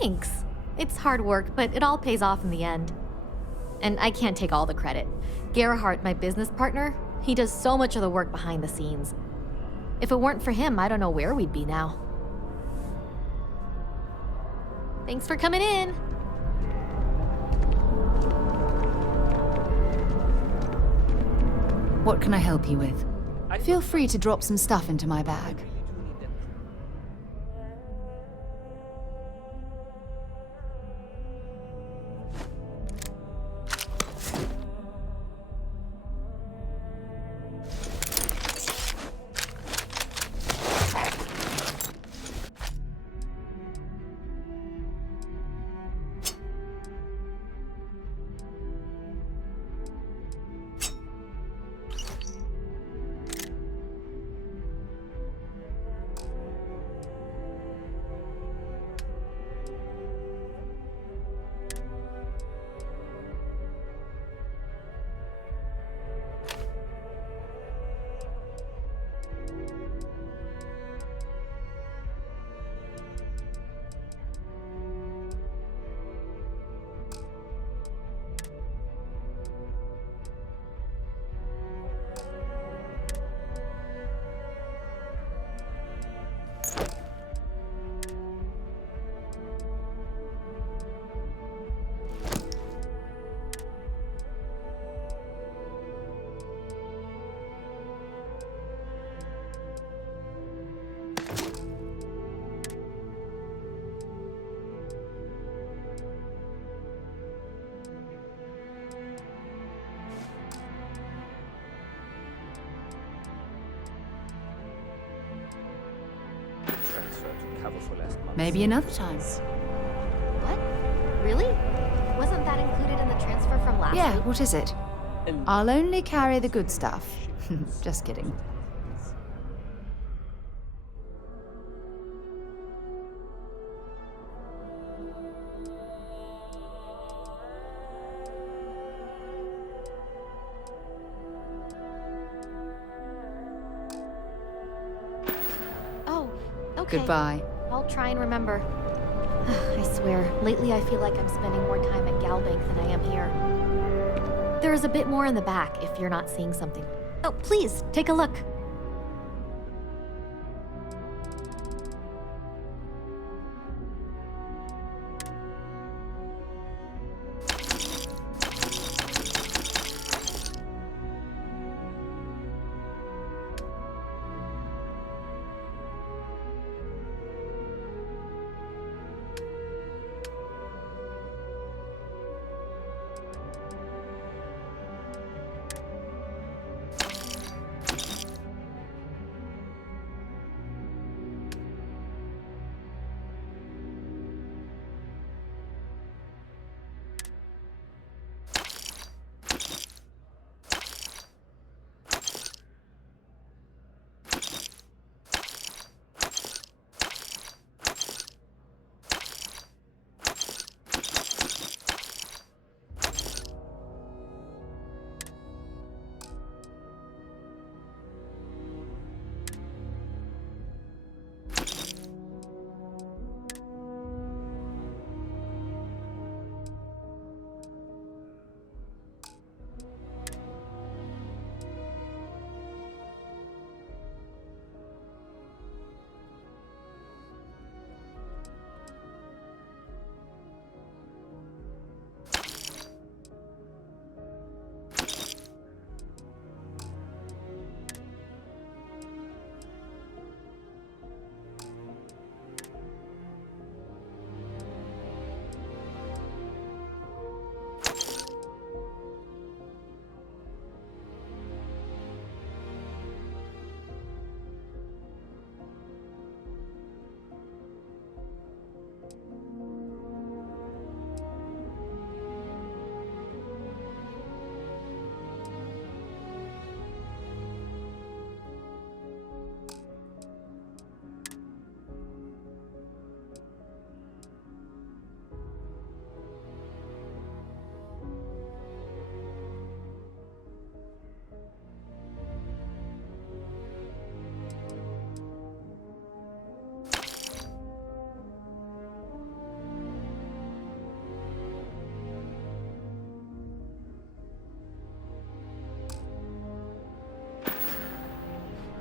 Thanks. It's hard work, but it all pays off in the end. And I can't take all the credit. Gerhardt, my business partner, he does so much of the work behind the scenes. If it weren't for him, I don't know where we'd be now. Thanks for coming in. What can I help you with? Feel free to drop some stuff into my bag. Maybe another time. What? Really? Wasn't that included in the transfer from last Yeah, week? what is it? I'll only carry the good stuff. Just kidding. Oh, okay. Goodbye. I'll try and remember. I swear, lately I feel like I'm spending more time at Galbank than I am here. There's a bit more in the back if you're not seeing something. Oh, please, take a look.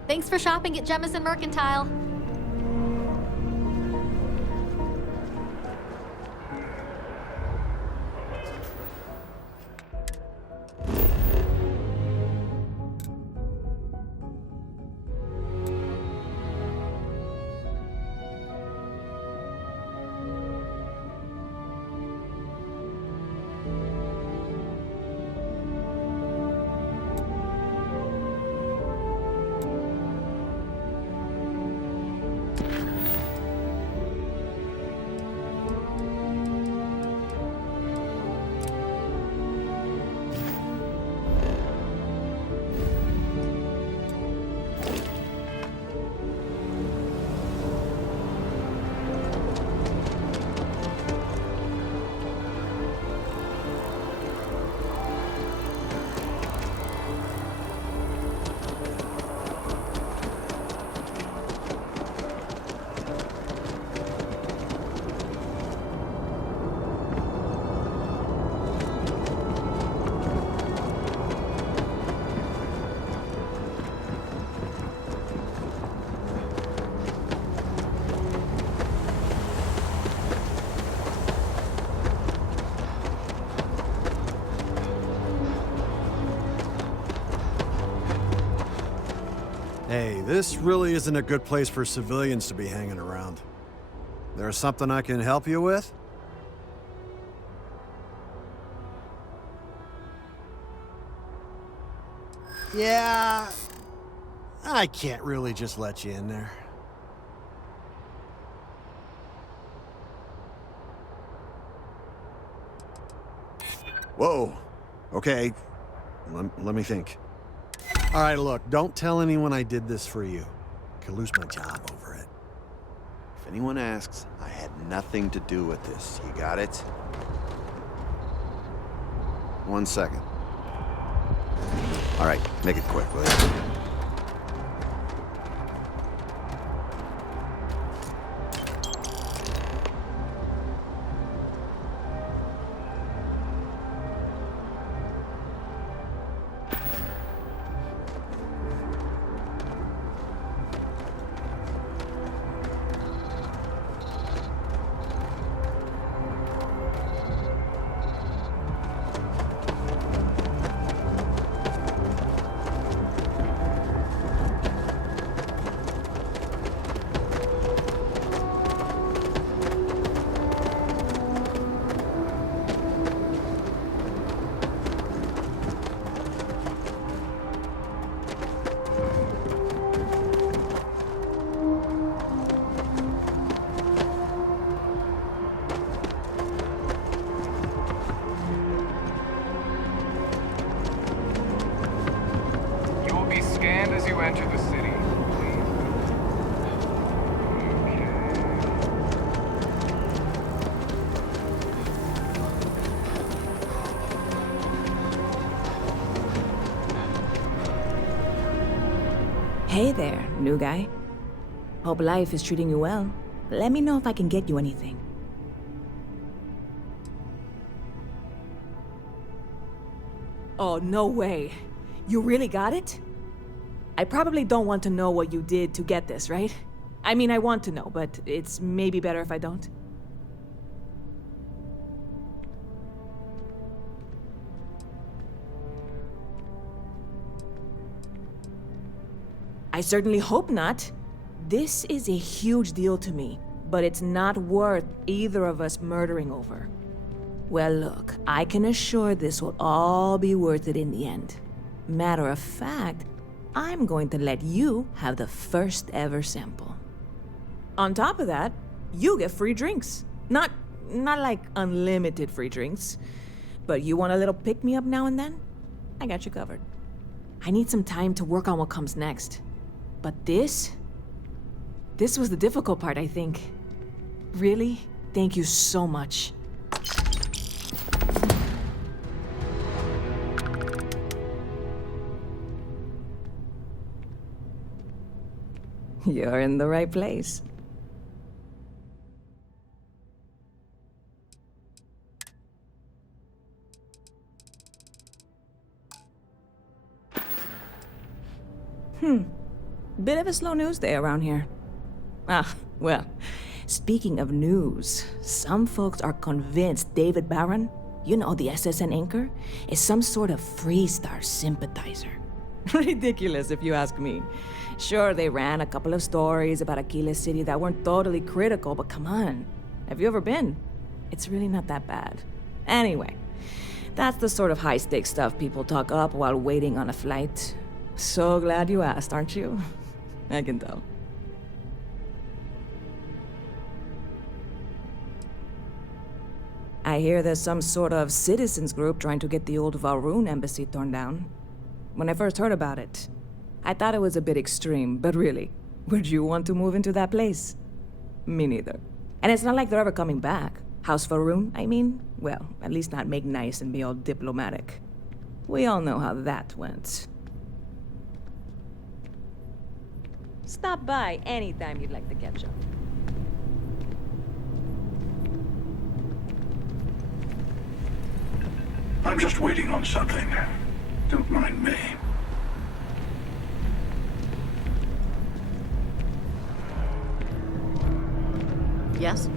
Thanks for shopping at Jemison Mercantile. Hey, this really isn't a good place for civilians to be hanging around. There's something I can help you with? Yeah, I can't really just let you in there. Whoa. Okay. Let me think. All right, look, don't tell anyone I did this for you. I could lose my job over it. If anyone asks, I had nothing to do with this. You got it? 1 second. All right, make it quick, will you? Scanned as you enter the city. Hey there, new guy. Hope life is treating you well. Let me know if I can get you anything. Oh, no way. You really got it? I probably don't want to know what you did to get this, right? I mean, I want to know, but it's maybe better if I don't. I certainly hope not. This is a huge deal to me, but it's not worth either of us murdering over. Well, look, I can assure this will all be worth it in the end. Matter of fact, I'm going to let you have the first ever sample. On top of that, you get free drinks. Not like unlimited free drinks, but you want a little pick-me-up now and then? I got you covered. I need some time to work on what comes next. But this was the difficult part, I think. Really, thank you so much. You're in the right place. Bit of a slow news day around here. Ah, well, speaking of news, some folks are convinced David Barron, you know, the SSN anchor, is some sort of Freestar sympathizer. Ridiculous, if you ask me. Sure, they ran a couple of stories about Aquila City that weren't totally critical, but come on. Have you ever been? It's really not that bad. Anyway, that's the sort of high-stakes stuff people talk up while waiting on a flight. So glad you asked, aren't you? I can tell. I hear there's some sort of citizens group trying to get the old Valroon embassy torn down. When I first heard about it, I thought it was a bit extreme, but really, would you want to move into that place? Me neither. And it's not like they're ever coming back. House Valroon, I mean? Well, at least not make nice and be all diplomatic. We all know how that went. Stop by anytime you'd like to catch up. I'm just waiting on something. Don't mind me. Yes?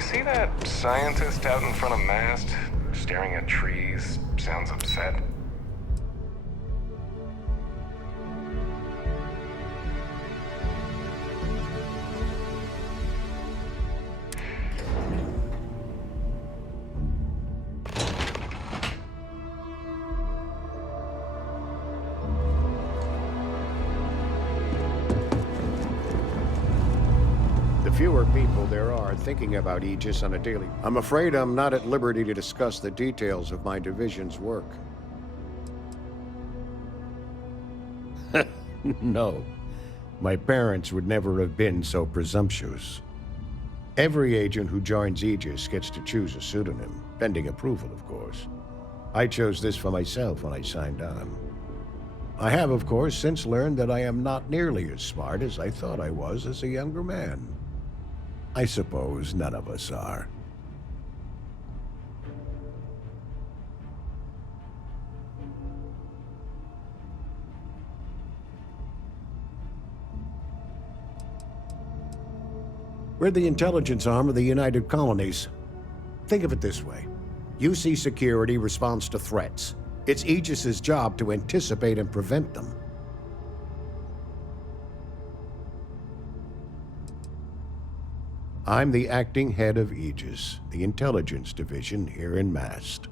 See that scientist out in front of mast, staring at trees, sounds upset? The fewer people there are thinking about Aegis on a daily... I'm afraid I'm not at liberty to discuss the details of my division's work. No. My parents would never have been so presumptuous. Every agent who joins Aegis gets to choose a pseudonym, pending approval, of course. I chose this for myself when I signed on. I have, of course, since learned that I am not nearly as smart as I thought I was as a younger man. I suppose none of us are. We're the intelligence arm of the United Colonies. Think of it this way. UC Security responds to threats. It's Aegis's job to anticipate and prevent them. I'm the acting head of Aegis, the intelligence division here in Mast.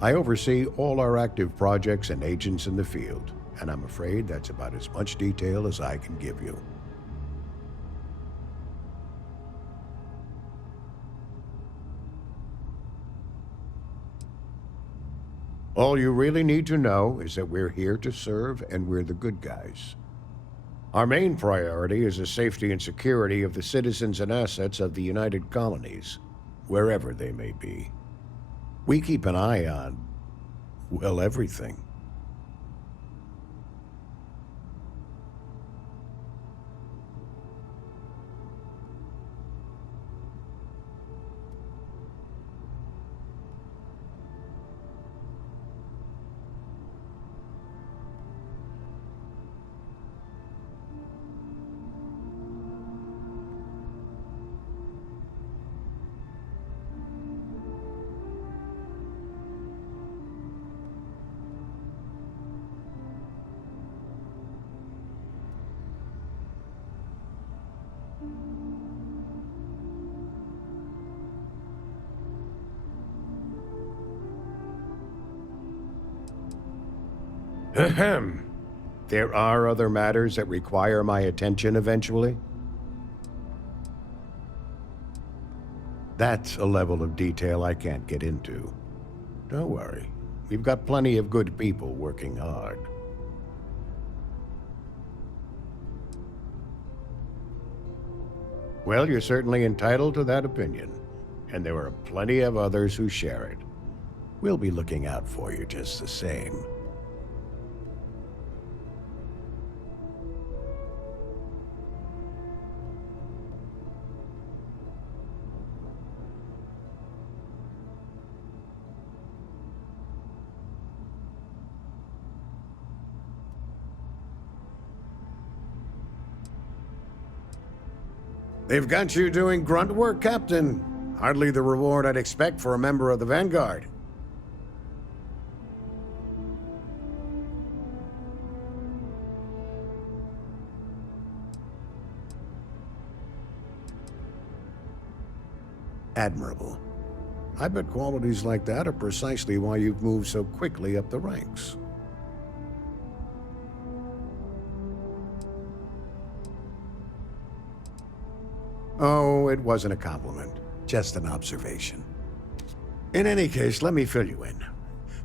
I oversee all our active projects and agents in the field, and I'm afraid that's about as much detail as I can give you. All you really need to know is that we're here to serve and we're the good guys. Our main priority is the safety and security of the citizens and assets of the United Colonies, wherever they may be. We keep an eye on, well, everything. Ahem. There are other matters that require my attention eventually. That's a level of detail I can't get into. Don't worry. We've got plenty of good people working hard. Well, you're certainly entitled to that opinion, and there are plenty of others who share it. We'll be looking out for you just the same. They've got you doing grunt work, Captain. Hardly the reward I'd expect for a member of the Vanguard. Admirable. I bet qualities like that are precisely why you've moved so quickly up the ranks. Oh, it wasn't a compliment. Just an observation. In any case, let me fill you in.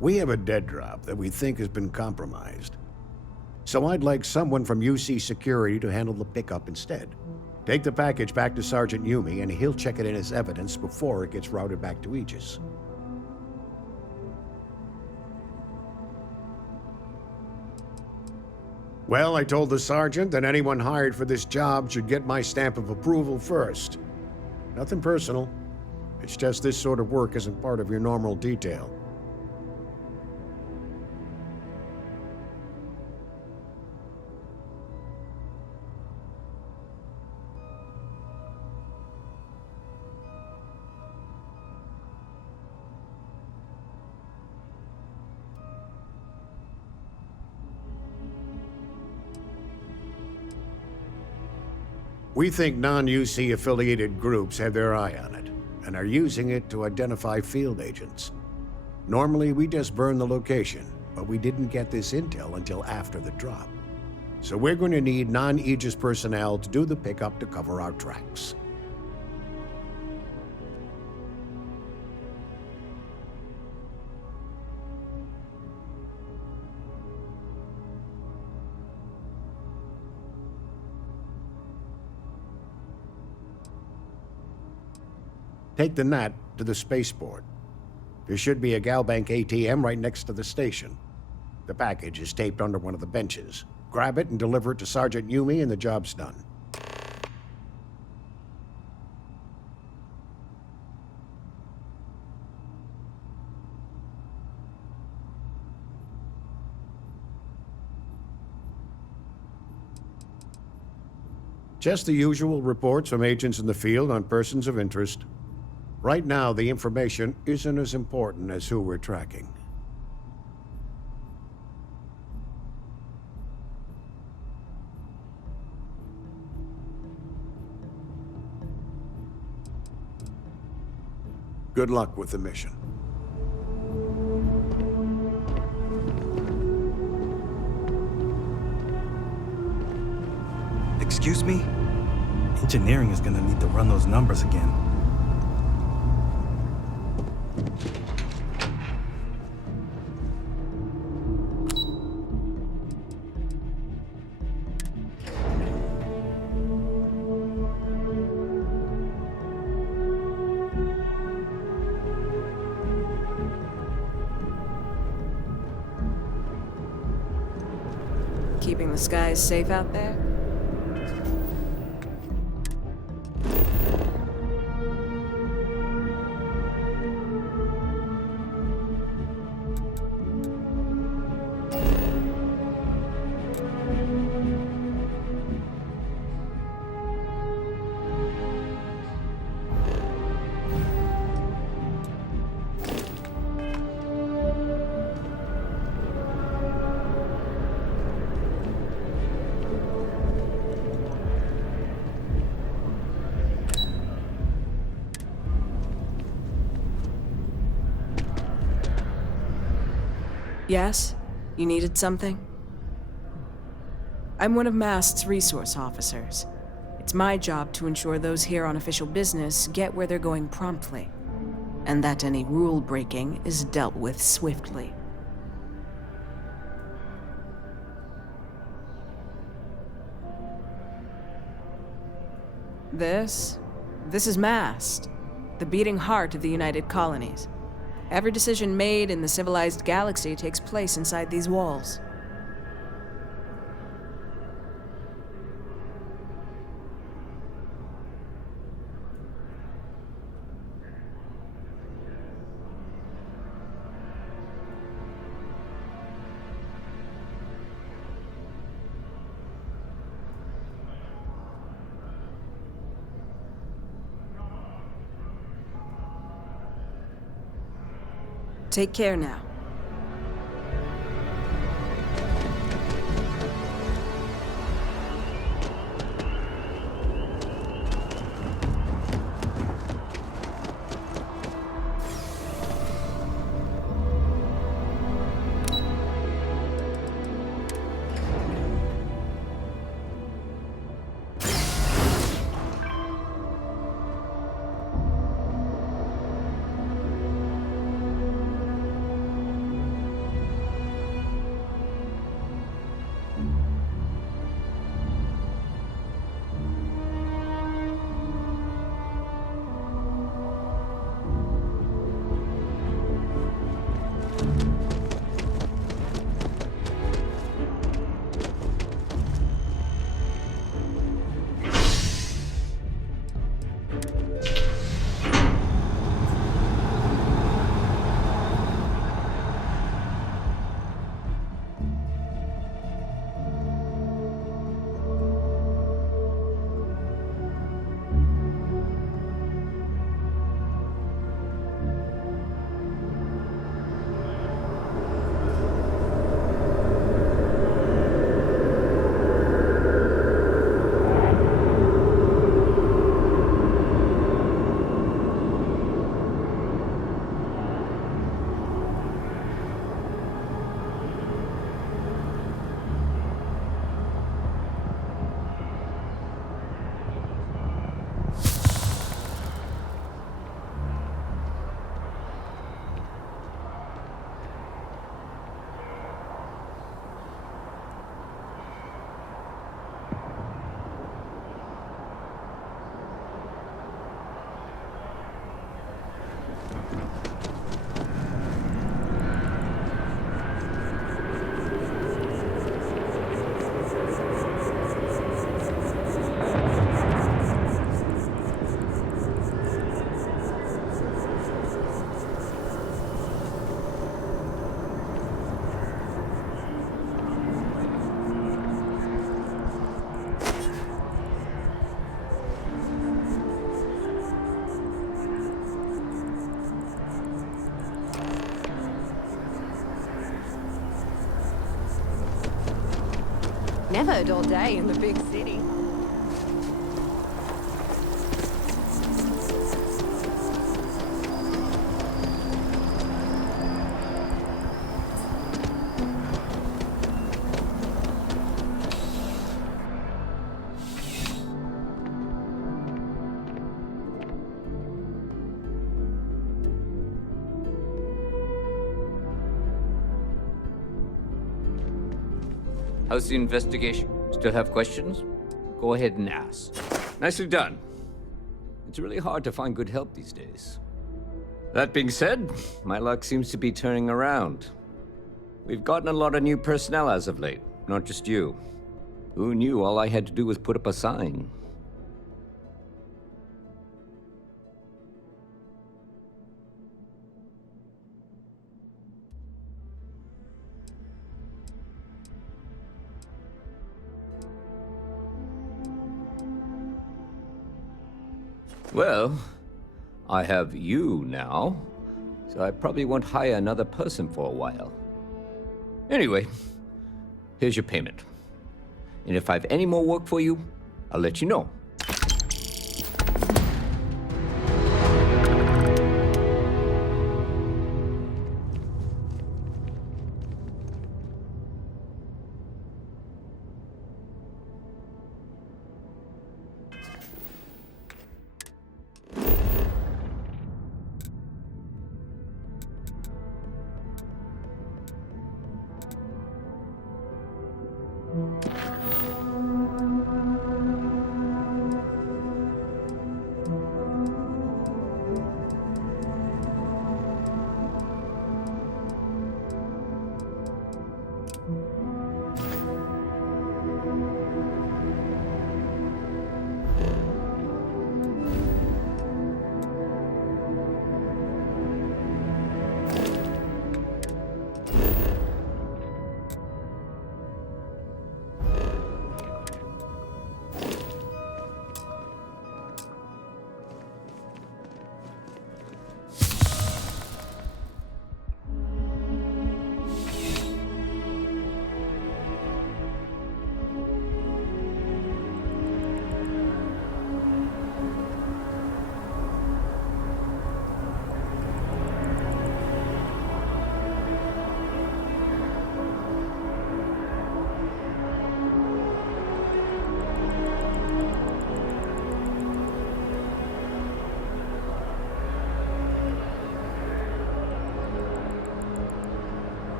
We have a dead drop that we think has been compromised. So I'd like someone from UC Security to handle the pickup instead. Take the package back to Sergeant Yumi, and he'll check it in as evidence before it gets routed back to Aegis. Well, I told the sergeant that anyone hired for this job should get my stamp of approval first. Nothing personal. It's just this sort of work isn't part of your normal detail. We think non-UC affiliated groups have their eye on it, and are using it to identify field agents. Normally, we just burn the location, but we didn't get this intel until after the drop. So we're going to need non-Aegis personnel to do the pickup to cover our tracks. Take the Nat to the spaceport. There should be a Galbank ATM right next to the station. The package is taped under one of the benches. Grab it and deliver it to Sergeant Yumi and the job's done. Just the usual reports from agents in the field on persons of interest. Right now, the information isn't as important as who we're tracking. Good luck with the mission. Excuse me? Engineering is gonna need to run those numbers again. Keeping the skies safe out there? Yes? You needed something? I'm one of Mast's resource officers. It's my job to ensure those here on official business get where they're going promptly, and that any rule breaking is dealt with swiftly. This is Mast, the beating heart of the United Colonies. Every decision made in the civilized galaxy takes place inside these walls. Take care now. Never a dull day in the big city. How's the investigation? Still have questions? Go ahead and ask. Nicely done. It's really hard to find good help these days. That being said, my luck seems to be turning around. We've gotten a lot of new personnel as of late, not just you. Who knew all I had to do was put up a sign? Well, I have you now, so I probably won't hire another person for a while. Anyway, here's your payment. And if I have any more work for you, I'll let you know.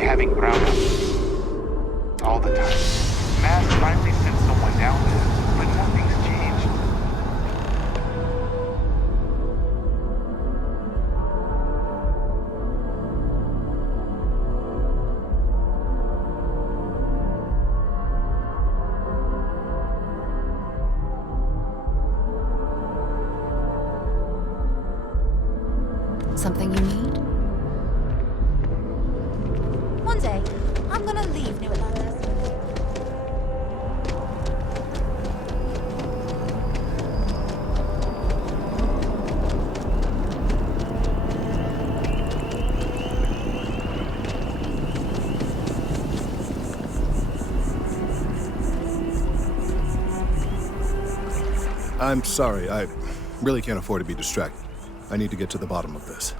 Having brownouts all the time. Mass finally sent someone down there, but nothing's changed. Something you need? One day, I'm gonna leave New Atlantis. I'm sorry, I really can't afford to be distracted. I need to get to the bottom of this.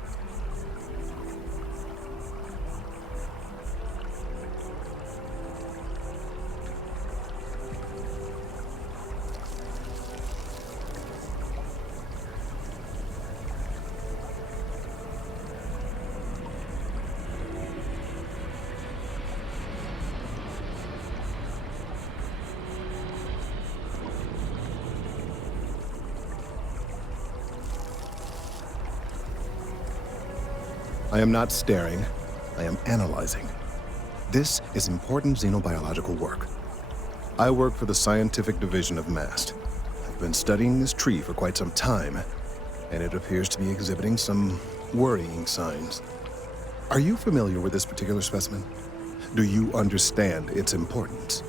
I am not staring, I am analyzing. This is important xenobiological work. I work for the scientific division of MAST. I've been studying this tree for quite some time, and it appears to be exhibiting some worrying signs. Are you familiar with this particular specimen? Do you understand its importance?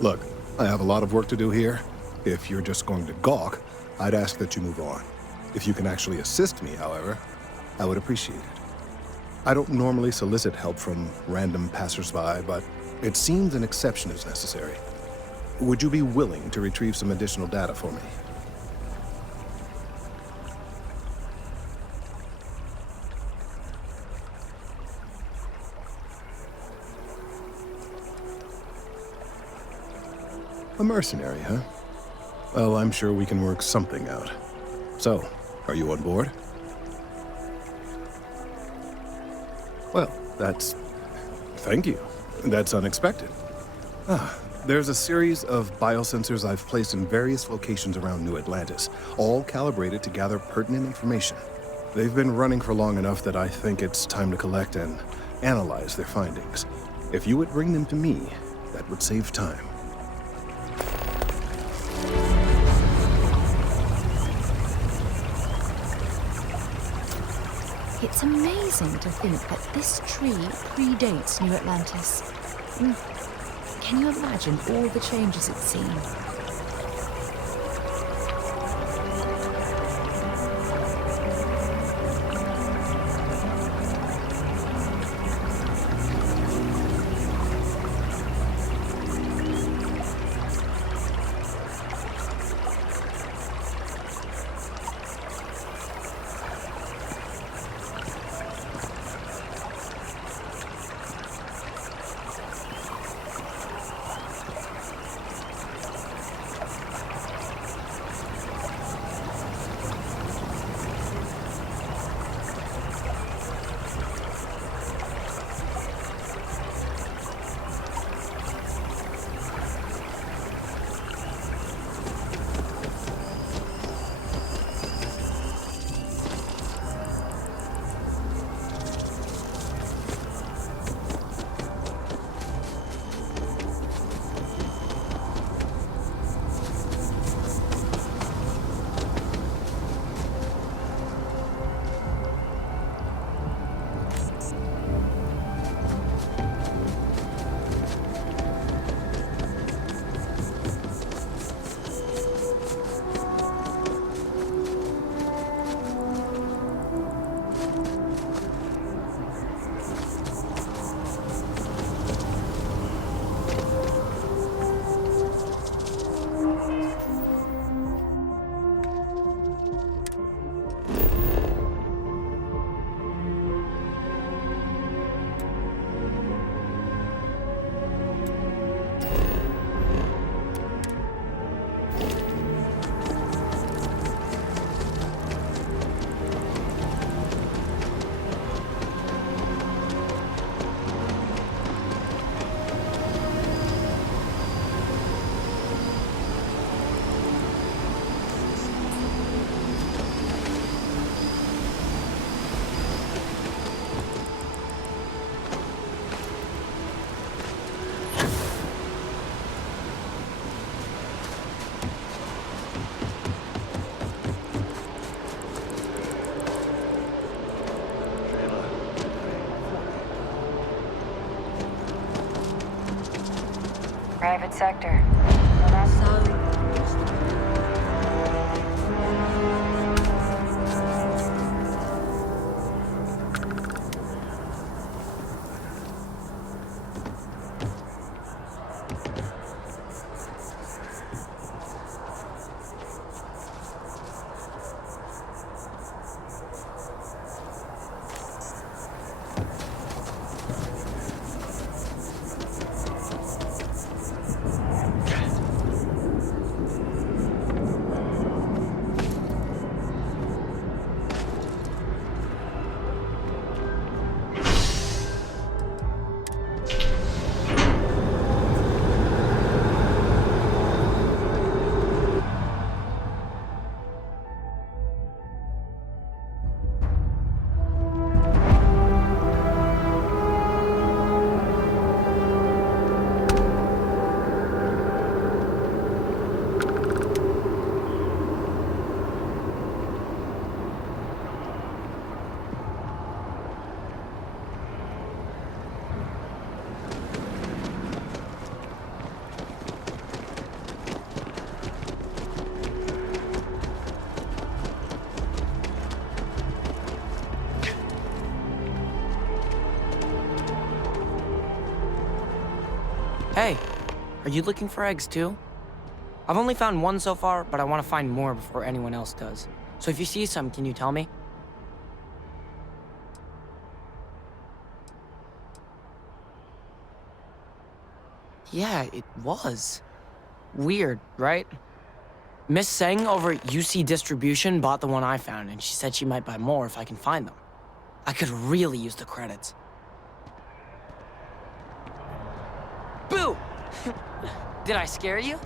Look, I have a lot of work to do here. If you're just going to gawk, I'd ask that you move on. If you can actually assist me, however, I would appreciate it. I don't normally solicit help from random passersby, but it seems an exception is necessary. Would you be willing to retrieve some additional data for me? A mercenary, huh? Well, I'm sure we can work something out. So, are you on board? Well, thank you. That's unexpected. There's a series of biosensors I've placed in various locations around New Atlantis, all calibrated to gather pertinent information. They've been running for long enough that I think it's time to collect and analyze their findings. If you would bring them to me, that would save time. It's amazing to think that this tree predates New Atlantis. Can you imagine all the changes it's seen? Private sector. Hey, are you looking for eggs too? I've only found one so far, but I want to find more before anyone else does. So if you see some, can you tell me? Yeah, it was. Weird, right? Miss Seng over at UC Distribution bought the one I found, and she said she might buy more if I can find them. I could really use the credits. Boo! Did I scare you?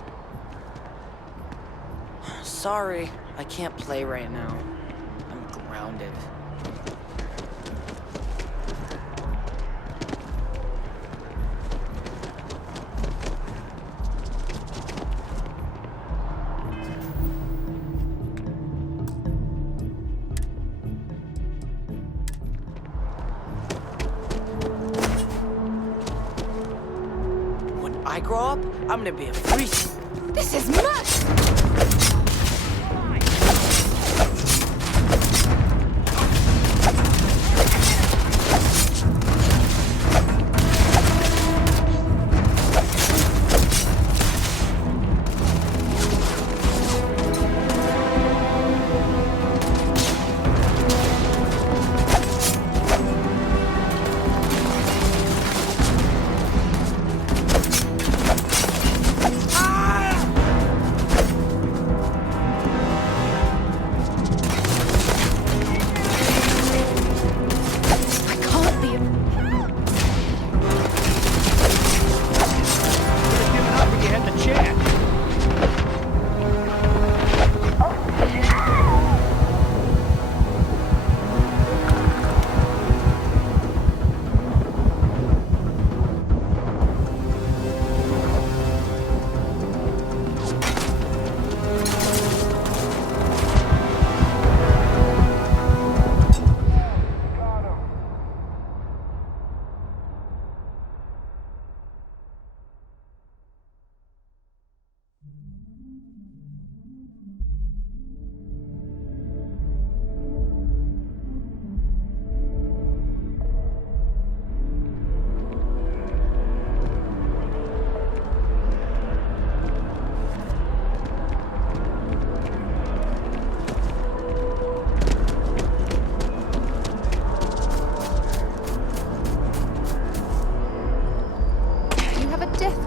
Sorry, I can't play right now. I'm grounded. When I grow up, I'm gonna be a free... This is much!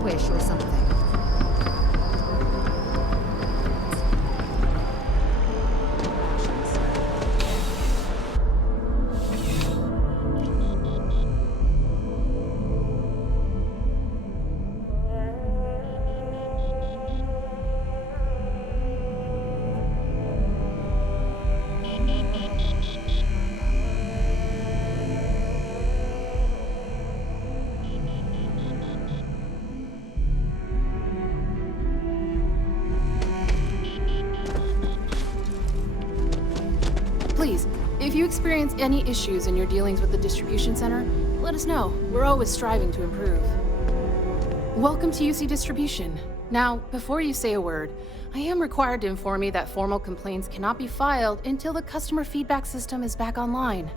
Wish or something. Please, if you experience any issues in your dealings with the distribution center, let us know. We're always striving to improve. Welcome to UC Distribution. Now, before you say a word, I am required to inform you that formal complaints cannot be filed until the customer feedback system is back online.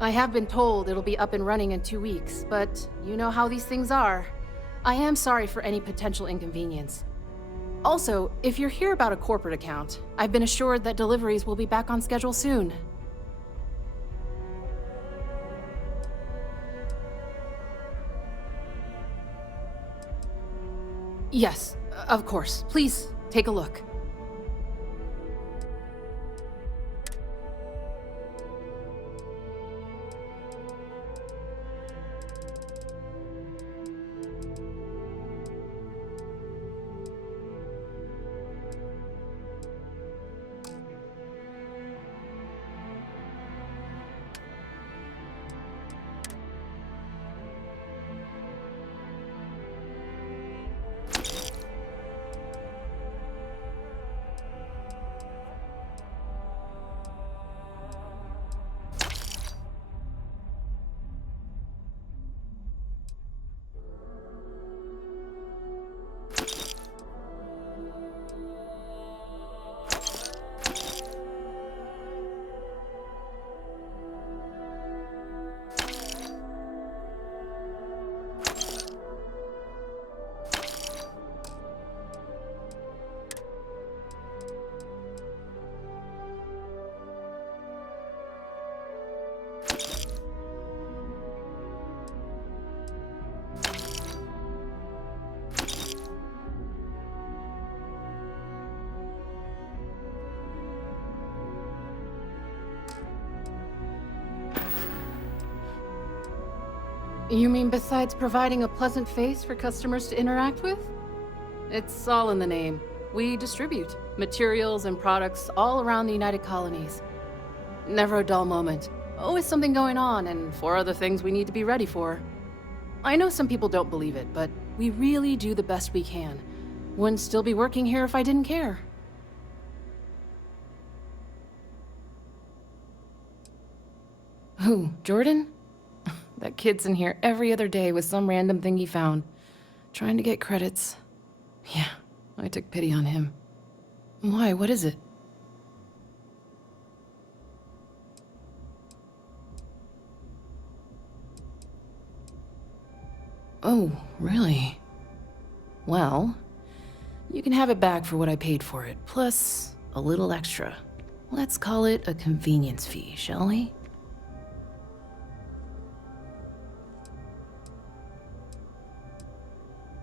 I have been told it'll be up and running in 2 weeks, but you know how these things are. I am sorry for any potential inconvenience. Also, if you're here about a corporate account, I've been assured that deliveries will be back on schedule soon. Yes, of course. Please, take a look. You mean besides providing a pleasant face for customers to interact with? It's all in the name. We distribute materials and products all around the United Colonies. Never a dull moment. Always something going on and 4 other things we need to be ready for. I know some people don't believe it, but we really do the best we can. Wouldn't still be working here if I didn't care. Who, Jordan? That kid's in here every other day with some random thing he found. Trying to get credits. Yeah, I took pity on him. Why, what is it? Oh, really? Well, you can have it back for what I paid for it, plus a little extra. Let's call it a convenience fee, shall we?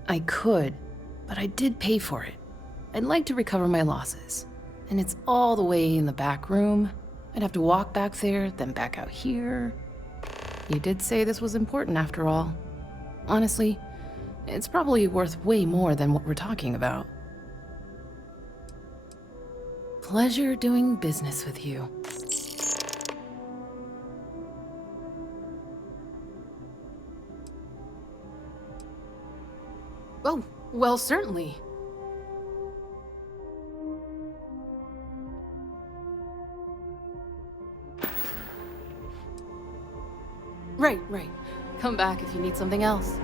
I could, but I did pay for it. I'd like to recover my losses. And it's all the way in the back room. I'd have to walk back there, then back out here. You did say this was important after all. Honestly, it's probably worth way more than what we're talking about. Pleasure doing business with you. Oh, well, certainly. Right. Come back if you need something else.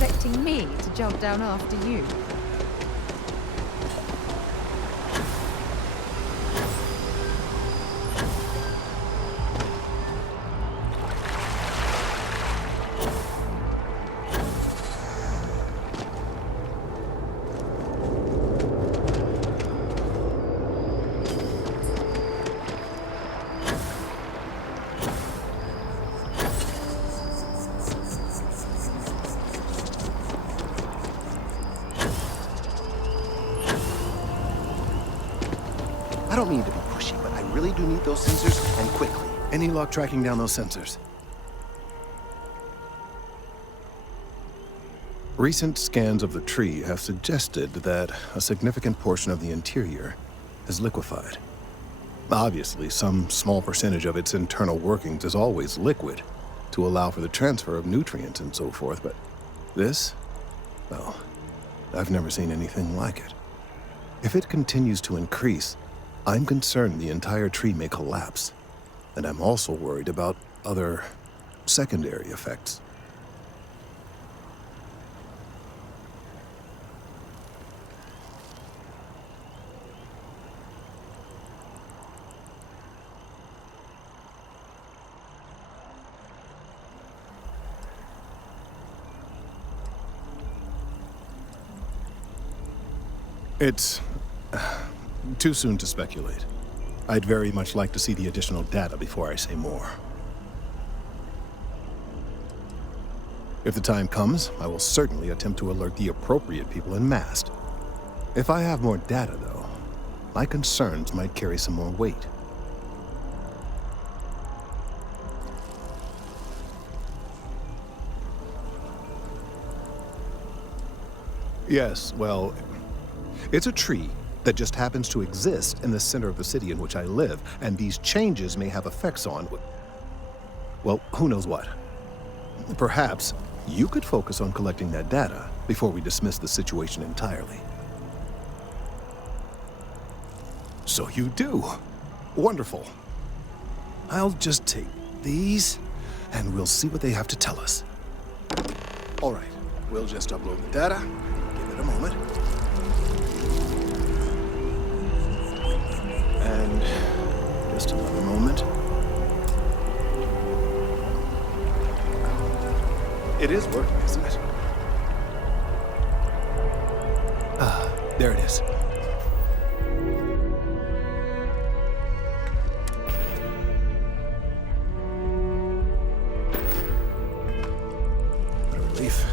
Expecting me to jump down after you? I don't mean to be pushy, but I really do need those sensors, and quickly. Any luck tracking down those sensors? Recent scans of the tree have suggested that a significant portion of the interior is liquefied. Obviously, some small percentage of its internal workings is always liquid, to allow for the transfer of nutrients and so forth, but this? Well, I've never seen anything like it. If it continues to increase, I'm concerned the entire tree may collapse, and I'm also worried about other secondary effects. It's too soon to speculate. I'd very much like to see the additional data before I say more. If the time comes, I will certainly attempt to alert the appropriate people in Mast. If I have more data, though, my concerns might carry some more weight. Yes, well, it's a tree that just happens to exist in the center of the city in which I live, and these changes may have effects on, well, who knows what. Perhaps you could focus on collecting that data before we dismiss the situation entirely. So you do. Wonderful. I'll just take these, and we'll see what they have to tell us. All right, we'll just upload the data. Give it a moment. And just another moment. It is working, isn't it? Ah, there it is. What a relief.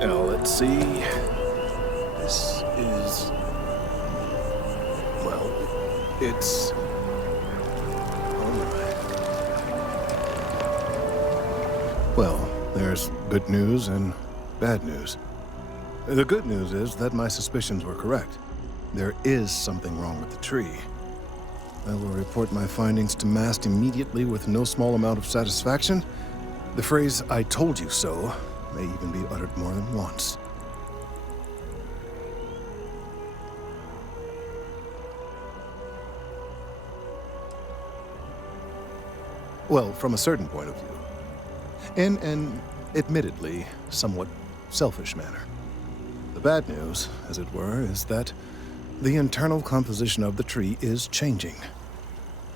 Now, let's see. This is... well, it's... all right. Well, there's good news and bad news. The good news is that my suspicions were correct. There is something wrong with the tree. I will report my findings to MAST immediately with no small amount of satisfaction. The phrase, "I told you so," may even be uttered more than once. Well, from a certain point of view. In an, admittedly, somewhat selfish manner. The bad news, as it were, is that the internal composition of the tree is changing.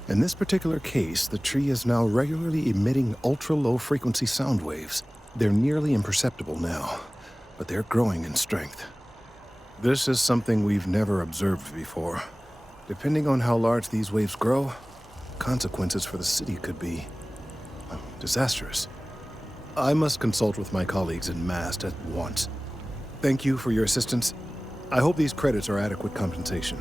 In this particular case, the tree is now regularly emitting ultra-low frequency sound waves. They're nearly imperceptible now, but they're growing in strength. This is something we've never observed before. Depending on how large these waves grow, consequences for the city could be disastrous. I must consult with my colleagues in MAST at once. Thank you for your assistance. I hope these credits are adequate compensation.